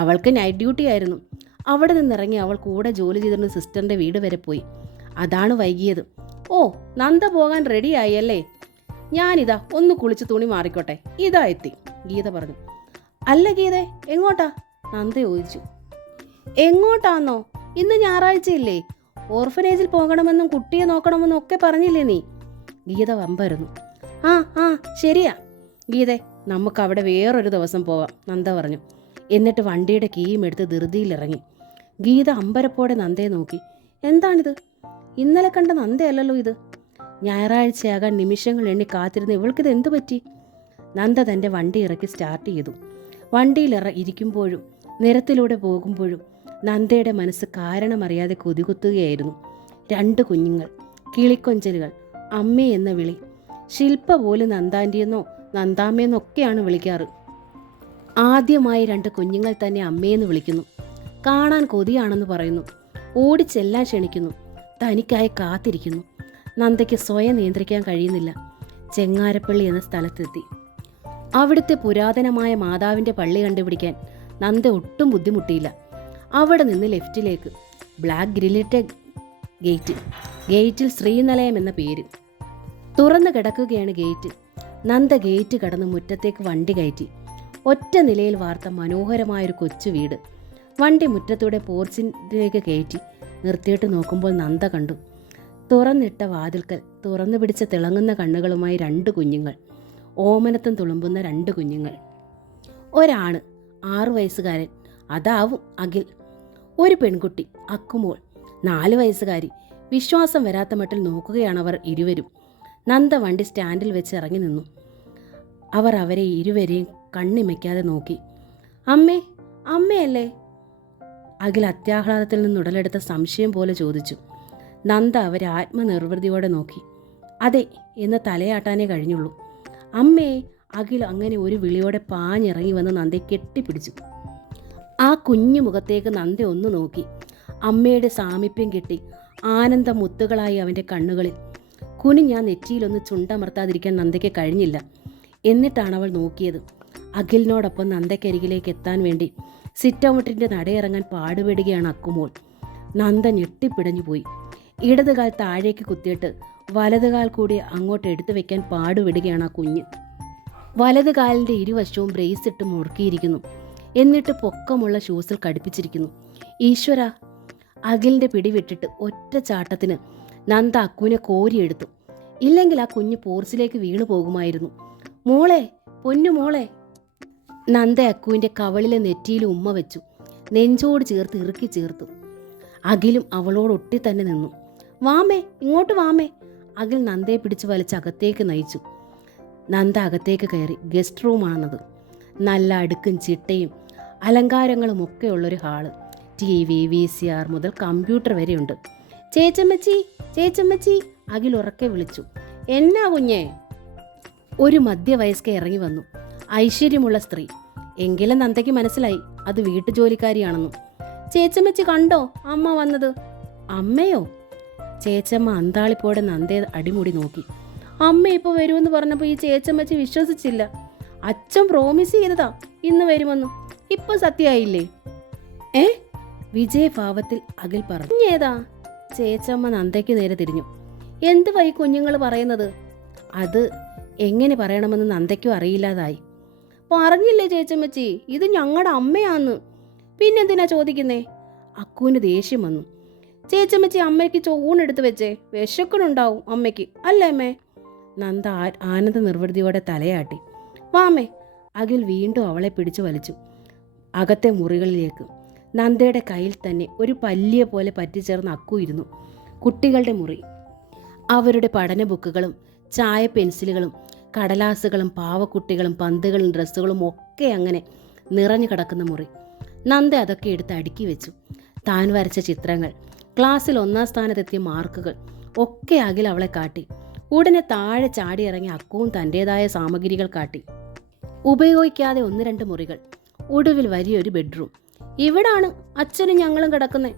അവൾക്ക് നൈറ്റ് ഡ്യൂട്ടി ആയിരുന്നു. അവിടെ നിന്നിറങ്ങി അവൾ കൂടെ ജോലി ചെയ്തിരുന്ന സിസ്റ്ററിൻ്റെ വീട് വരെ പോയി. അതാണ് വൈകിയത്. ഓ, നന്ദ പോകാൻ റെഡിയായി അല്ലേ? ഞാനിതാ ഒന്ന് കുളിച്ച് തുണി മാറിക്കോട്ടെ. ഇതാ എത്തി, ഗീത പറഞ്ഞു. അല്ല ഗീതേ, എങ്ങോട്ടാ? നന്ദ ചോദിച്ചു. എങ്ങോട്ടാന്നോ? ഇന്ന് ഞായറാഴ്ചയില്ലേ? ഓർഫനേജിൽ പോകണമെന്നും കുട്ടിയെ നോക്കണമെന്നും ഒക്കെ പറഞ്ഞില്ലേ നീ? ഗീത വമ്പരുന്നു. ആ ശരിയാ ഗീതേ, നമുക്ക് അവിടെ വേറൊരു ദിവസം പോവാം, നന്ദ പറഞ്ഞു. എന്നിട്ട് വണ്ടിയുടെ കീയും എടുത്ത് ധൃതിയിലിറങ്ങി. ഗീത അമ്പരപ്പോടെ നന്ദയെ നോക്കി. എന്താണിത്? ഇന്നലെ കണ്ട നന്ദയല്ലല്ലോ ഇത്. ഞായറാഴ്ചയാകാൻ നിമിഷങ്ങൾ എണ്ണി കാത്തിരുന്ന് ഇവൾക്കിത് എന്തു പറ്റി? നന്ദ തൻ്റെ വണ്ടി ഇറക്കി സ്റ്റാർട്ട് ചെയ്തു. വണ്ടിയിൽ ഇരിക്കുമ്പോഴും നിരത്തിലൂടെ പോകുമ്പോഴും നന്ദയുടെ മനസ്സ് കാരണമറിയാതെ കൊതികുത്തുകയായിരുന്നു. 2 കുഞ്ഞുങ്ങൾ, കിളിക്കൊഞ്ചലുകൾ, അമ്മേ എന്ന വിളി. ശില്പ പോലും നന്ദാൻ്റിയെന്നോ നന്ദാമ്മയെന്നൊക്കെയാണ് വിളിക്കാറ്. ആദ്യമായി 2 കുഞ്ഞുങ്ങൾ തന്നെ അമ്മയെന്ന് വിളിക്കുന്നു. കാണാൻ കൊതിയാണെന്ന് പറയുന്നു. ഓടിച്ചെല്ലാൻ ക്ഷണിക്കുന്നു. തനിക്കായി കാത്തിരിക്കുന്നു. നന്ദയ്ക്ക് സ്വയം നിയന്ത്രിക്കാൻ കഴിയുന്നില്ല. ചെങ്ങാരപ്പള്ളി എന്ന സ്ഥലത്തെത്തി. അവിടുത്തെ പുരാതനമായ മാതാവിൻ്റെ പള്ളി കണ്ടുപിടിക്കാൻ നന്ദ ഒട്ടും ബുദ്ധിമുട്ടിയില്ല. അവിടെ നിന്ന് ലെഫ്റ്റിലേക്ക്. ബ്ലാക്ക് ഗ്രില്ലിട്ട ഗേറ്റ്. ഗേറ്റിൽ ശ്രീനിലയം എന്ന പേര്. തുറന്നു കിടക്കുകയാണ് ഗേറ്റ്. നന്ദ ഗേറ്റ് കടന്ന് മുറ്റത്തേക്ക് വണ്ടി കയറ്റി. ഒറ്റ നിലയിൽ വാർത്ത മനോഹരമായൊരു കൊച്ചു വീട്. വണ്ടി മുറ്റത്തൂടെ പോർച്ചിലേക്ക് കയറ്റി നിർത്തിയിട്ട് നോക്കുമ്പോൾ നന്ദ കണ്ടു. തുറന്നിട്ട വാതിൽക്കൽ തുറന്നു പിടിച്ച തിളങ്ങുന്ന കണ്ണുകളുമായി 2 കുഞ്ഞുങ്ങൾ. ഓമനത്തും തുളുമ്പുന്ന 2 കുഞ്ഞുങ്ങൾ. ഒരാണ്, 6 വയസ്സുകാരൻ, അതാവും അഖിൽ. ഒരു പെൺകുട്ടി, അക്കുമോൾ, 4 വയസ്സുകാരി. വിശ്വാസം വരാത്ത മട്ടിൽ നോക്കുകയാണവർ ഇരുവരും. നന്ദ വണ്ടി സ്റ്റാൻഡിൽ വെച്ച് ഇറങ്ങി നിന്നു. അവർ അവരെ ഇരുവരെയും കണ്ണിമയ്ക്കാതെ നോക്കി. അമ്മേ, അമ്മയല്ലേ? അഖിൽ അത്യാഹ്ലാദത്തിൽ നിന്നുടലെടുത്ത സംശയം പോലെ ചോദിച്ചു. നന്ദ അവരെ ആത്മനിർവൃതിയോടെ നോക്കി. അതെ എന്ന് തലയാട്ടാനേ കഴിഞ്ഞുള്ളൂ. അമ്മേ! അഖിൽ അങ്ങനെ ഒരു വിളിയോടെ പാഞ്ഞിറങ്ങി വന്ന് നന്ദയെ കെട്ടിപ്പിടിച്ചു. ആ കുഞ്ഞു മുഖത്തേക്ക് നന്ദ ഒന്ന് നോക്കി. അമ്മയുടെ സാമീപ്യം കിട്ടി ആനന്ദ മുത്തുകളായി അവൻ്റെ കണ്ണുകളിൽ. കുനിഞ്ഞാ നെറ്റിയിലൊന്ന് ചുണ്ടമർത്താതിരിക്കാൻ നന്ദയ്ക്ക് കഴിഞ്ഞില്ല. എന്നിട്ടാണ് അവൾ നോക്കിയത്. അഖിലിനോടൊപ്പം നന്ദയ്ക്കരികിലേക്ക് എത്താൻ വേണ്ടി സിറ്റൗട്ടിൻ്റെ നടയിറങ്ങാൻ പാടുപെടുകയാണ് അക്കുമോൾ. നന്ദ ഞെട്ടിപ്പിടഞ്ഞു പോയി. ഇടതുകാൽ താഴേക്ക് കുത്തിയിട്ട് വലതുകാൽ കൂടി അങ്ങോട്ട് എടുത്തു വെക്കാൻ പാടുപെടുകയാണ് ആ കുഞ്ഞ്. വലതുകാലിൻ്റെ ഇരുവശവും ബ്രേസ് ഇട്ട് മുറുക്കിയിരിക്കുന്നു. എന്നിട്ട് പൊക്കമുള്ള ഷൂസിൽ കടുപ്പിച്ചിരിക്കുന്നു. ഈശ്വര! അഖിലിൻ്റെ പിടിവിട്ടിട്ട് ഒറ്റ ചാട്ടത്തിന് നന്ദ അക്കുവിനെ കോരിയെടുത്തു. ഇല്ലെങ്കിൽ ആ കുഞ്ഞ് പോർച്ചിലേക്ക് വീണു പോകുമായിരുന്നു. മോളെ, പൊന്നു മോളെ! നന്ദ അക്കുവിൻ്റെ കവളിലെ നെറ്റിയിൽ ഉമ്മ വെച്ചു. നെഞ്ചോട് ചേർത്ത് ഇറുക്കി ചേർത്തു. അഖിലും അവളോട് ഒട്ടി തന്നെ നിന്നു. വാമേ, ഇങ്ങോട്ട് വാമേ! അഖിൽ നന്ദയെ പിടിച്ച് വലിച്ച് അകത്തേക്ക് നയിച്ചു. നന്ദ അകത്തേക്ക് കയറി. ഗസ്റ്റ് റൂമാണത്. നല്ല അടുക്കും ചിട്ടയും അലങ്കാരങ്ങളും ഒക്കെ ഉള്ളൊരു ഹാള്. TV, VCR മുതൽ കമ്പ്യൂട്ടർ വരെയുണ്ട്. ചേച്ചമ്മച്ചി, ചേച്ചമ്മച്ചി! അഖിൽ ഉറക്കെ വിളിച്ചു. എന്നാ കുഞ്ഞേ? ഒരു മധ്യവയസ്ക ഇറങ്ങി വന്നു. ഐശ്വര്യമുള്ള സ്ത്രീ. എങ്കിലും നന്ദയ്ക്ക് മനസ്സിലായി അത് വീട്ടുജോലിക്കാരിയാണെന്നും. ചേച്ചമ്മച്ചി കണ്ടോ അമ്മ വന്നത്? അമ്മയോ? ചേച്ചമ്മ അന്താളിപ്പോടെ നന്ദയെ അടിമുടി നോക്കി. അമ്മ ഇപ്പോൾ വരുമെന്ന് പറഞ്ഞപ്പോൾ ഈ ചേച്ചമ്മച്ചി വിശ്വസിച്ചില്ല. അച്ഛൻ പ്രോമിസ് ചെയ്തതാ ഇന്ന് വരുമെന്നും. ഇപ്പം സത്യമായില്ലേ? വിജയഭാവത്തിൽ അഖിൽ പറഞ്ഞു. ഏതാ? ചേച്ചമ്മ നന്ദയ്ക്ക് നേരെ തിരിഞ്ഞു. എന്തുവാ ഈ കുഞ്ഞുങ്ങൾ പറയുന്നത്? അത് എങ്ങനെ പറയണമെന്ന് നന്ദയ്ക്കും അറിയില്ലാതായി. പറഞ്ഞില്ലേ ചേച്ചമ്മച്ചി, ഇത് ഞങ്ങളുടെ അമ്മയാന്ന്. പിന്നെന്തിനാ ചോദിക്കുന്നേ? അക്കുവിന് ദേഷ്യം വന്നു. ചേച്ചമ്മച്ചി അമ്മയ്ക്ക് ഊണെടുത്ത് വെച്ചേ, വിശക്കണുണ്ടാവും അമ്മയ്ക്ക്, അല്ലേ അമ്മേ? നന്ദ ആനന്ദ നിർവൃതിയോടെ തലയാട്ടി. വാമേ! അഖിൽ വീണ്ടും അവളെ പിടിച്ചു വലിച്ചു അകത്തെ മുറികളിലേക്ക്. നന്ദയുടെ കയ്യിൽ തന്നെ ഒരു പല്ലിയെ പോലെ പറ്റിച്ചേർന്ന് അക്കു ഇരുന്നു. കുട്ടികളുടെ മുറി. അവരുടെ പഠന ബുക്കുകളും ചായ പെൻസിലുകളും കടലാസുകളും പാവക്കുട്ടികളും പന്തുകളും ഡ്രസ്സുകളും ഒക്കെ അങ്ങനെ നിറഞ്ഞു കിടക്കുന്ന മുറി. നന്ദ അതൊക്കെ എടുത്ത് അടുക്കി വെച്ചു. താൻ വരച്ച ചിത്രങ്ങൾ, ക്ലാസ്സിൽ 1ാം സ്ഥാനത്തെത്തിയ മാർക്കുകൾ ഒക്കെ അഖിൽ അവളെ കാട്ടി. ഉടനെ താഴെ ചാടിയിറങ്ങി അക്കുവും തൻ്റേതായ സാമഗ്രികൾ കാട്ടി. ഉപയോഗിക്കാതെ 1-2 മുറികൾ, ഒടുവിൽ വലിയൊരു ബെഡ്റൂം. ഇവിടാണ് അച്ഛനും ഞങ്ങളും കിടക്കുന്നേ.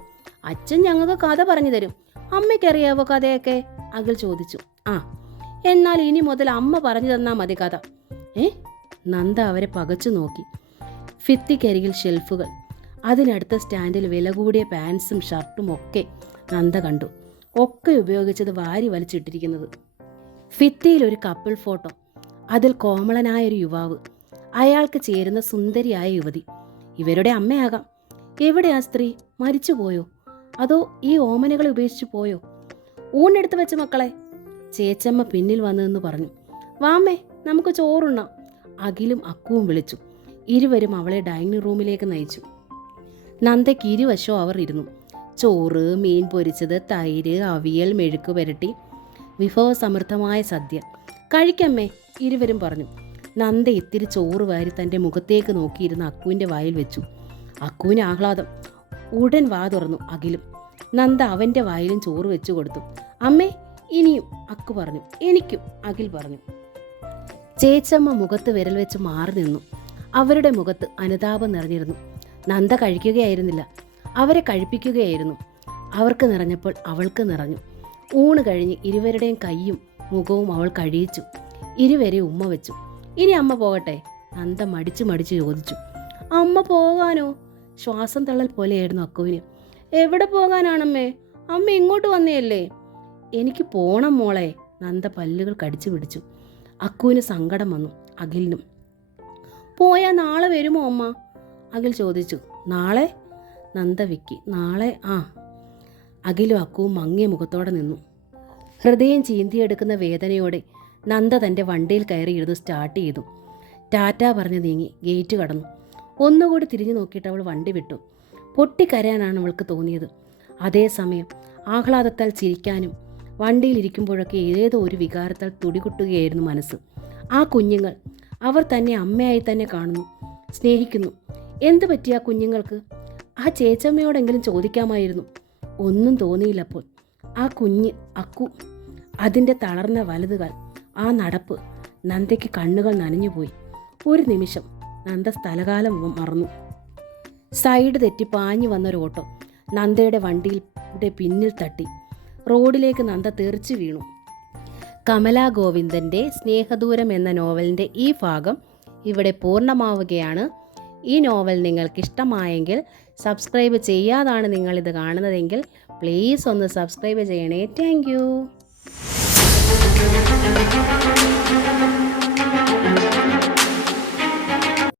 അച്ഛൻ ഞങ്ങൾക്ക് കഥ പറഞ്ഞു തരും. അമ്മയ്ക്കറിയാവോ കഥയൊക്കെ? അഖിൽ ചോദിച്ചു. ആ, എന്നാൽ ഇനി മുതൽ അമ്മ പറഞ്ഞു തന്നാൽ മതി കഥ. നന്ദ അവരെ പകച്ചു നോക്കി. ഭിത്തിക്കരികിൽ ഷെൽഫുകൾ, അതിനടുത്ത സ്റ്റാൻഡിൽ വില കൂടിയ പാൻസും ഷർട്ടും ഒക്കെ നന്ദ കണ്ടു. ഒക്കെ ഉപയോഗിച്ചത് വാരി വലിച്ചിട്ടിരിക്കുന്നത്. ഭിത്തിയിൽ ഒരു കപ്പിൾ ഫോട്ടോ, അതിൽ കോമളനായൊരു യുവാവ്, അയാൾക്ക് ചേരുന്ന സുന്ദരിയായ യുവതി. ഇവരുടെ അമ്മയാകാം. എവിടെയാ സ്ത്രീ? മരിച്ചുപോയോ? അതോ ഈ ഓമനകളെ ഉപേക്ഷിച്ചു പോയോ? ഊണെടുത്ത് വെച്ച മക്കളെ, ചേച്ചമ്മ പിന്നിൽ വന്നതെന്ന് പറഞ്ഞു. വാമേ, നമുക്ക് ചോറുണ്ണാം. അഖിലും അക്കുവും വിളിച്ചു. ഇരുവരും അവളെ ഡൈനിങ് റൂമിലേക്ക് നയിച്ചു. നന്ദയ്ക്ക് ഇരുവശവും അവർ ഇരുന്നു. ചോറ്, മീൻ പൊരിച്ചത്, തൈര്, അവിയൽ, മെഴുക്ക് പുരട്ടി, വിഭവസമൃദ്ധമായ സദ്യ. കഴിക്കമ്മേ, ഇരുവരും പറഞ്ഞു. നന്ദ ഇത്തിരി ചോറ് വാരി തൻ്റെ മുഖത്തേക്ക് നോക്കിയിരുന്ന അക്കുവിൻ്റെ വായിൽ വെച്ചു. അക്കുവിന് ആഹ്ലാദം. ഉടൻ വാ തുറന്നു അഖിലും. നന്ദ അവൻ്റെ വായിലും ചോറ് വെച്ചു കൊടുത്തു. അമ്മേ, ഇനിയും, അക്കു പറഞ്ഞു. എനിക്കും, അഖിൽ പറഞ്ഞു. ചേച്ചമ്മ മുഖത്ത് വിരൽ വെച്ച് മാറി നിന്നു. അവരുടെ മുഖത്ത് അനുതാപം നിറഞ്ഞിരുന്നു. നന്ദ കഴിക്കുകയായിരുന്നില്ല, അവരെ കഴിപ്പിക്കുകയായിരുന്നു. അവർക്ക് നിറഞ്ഞപ്പോൾ അവൾക്ക് നിറഞ്ഞു. ഊണ് കഴിഞ്ഞ് ഇരുവരുടെയും കൈയും മുഖവും അവൾ കഴിയിച്ചു. ഇരുവരെ ഉമ്മ വെച്ചു. ഇനി അമ്മ പോകട്ടെ? നന്ദ മടിച്ചു മടിച്ചു ചോദിച്ചു. അമ്മ പോകാനോ? ശ്വാസം തള്ളൽ പോലെയായിരുന്നു അക്കുവിന്. എവിടെ പോകാനാണമ്മേ? അമ്മ ഇങ്ങോട്ട് വന്നേയല്ലേ? എനിക്ക് പോണം മോളെ. നന്ദ പല്ലുകൾ കടിച്ചു പിടിച്ചു. അക്കുവിന് സങ്കടം വന്നു. അഖിലിനും. പോയാൽ നാളെ വരുമോ അമ്മ? അഖിൽ ചോദിച്ചു. നാളെ? നന്ദ വിക്കി. നാളെ? ആ. അഖിലും അക്കുവും മങ്ങിയ മുഖത്തോടെ നിന്നു. ഹൃദയം ചീന്തിയെടുക്കുന്ന വേദനയോടെ നന്ദ തൻ്റെ വണ്ടിയിൽ കയറിയിരുന്ന് സ്റ്റാർട്ട് ചെയ്തു. ടാറ്റ പറഞ്ഞ് നീങ്ങി ഗേറ്റ് കടന്നു. ഒന്നുകൂടി തിരിഞ്ഞു നോക്കിയിട്ട് അവൾ വണ്ടി വിട്ടു. പൊട്ടിക്കരയാനാണ് അവൾക്ക് തോന്നിയത്. അതേസമയം ആഹ്ലാദത്താൽ ചിരിക്കാനും വണ്ടിയിലിരിക്കുമ്പോഴൊക്കെ ഏതോ ഒരു വികാരത്താൽ തുടികൊട്ടുകയായിരുന്നു മനസ്സ്. ആ കുഞ്ഞുങ്ങൾ, അവർ തന്നെ അമ്മയായി തന്നെ കാണുന്നു, സ്നേഹിക്കുന്നു. എന്തു പറ്റി ആ കുഞ്ഞുങ്ങൾക്ക്? ആ ചേച്ചമ്മയോടെങ്കിലും ചോദിക്കാമായിരുന്നു. ഒന്നും തോന്നിയില്ലപ്പോൾ. ആ കുഞ്ഞ് അക്കു, അതിൻ്റെ തളർന്ന വലതുകാൽ, ആ നടപ്പ്. നന്ദയ്ക്ക് കണ്ണുകൾ നനഞ്ഞുപോയി. ഒരു നിമിഷം നന്ദ സ്ഥലകാലം മറന്നു. സൈഡ് തെറ്റി പാഞ്ഞു വന്നൊരു ഓട്ടോ നന്ദയുടെ വണ്ടിയുടെ പിന്നിൽ തട്ടി. റോഡിലേക്ക് നന്ദ തെറിച്ചു വീണു. കമലാ ഗോവിന്ദൻ്റെ സ്നേഹദൂരം എന്ന നോവലിൻ്റെ ഈ ഭാഗം ഇവിടെ പൂർണ്ണമാവുകയാണ്. ഈ നോവൽ നിങ്ങൾക്കിഷ്ടമായെങ്കിൽ സബ്സ്ക്രൈബ് ചെയ്യാതാണ് നിങ്ങളിത് കാണുന്നതെങ്കിൽ പ്ലീസ് ഒന്ന് സബ്സ്ക്രൈബ് ചെയ്യണേ. Thank you.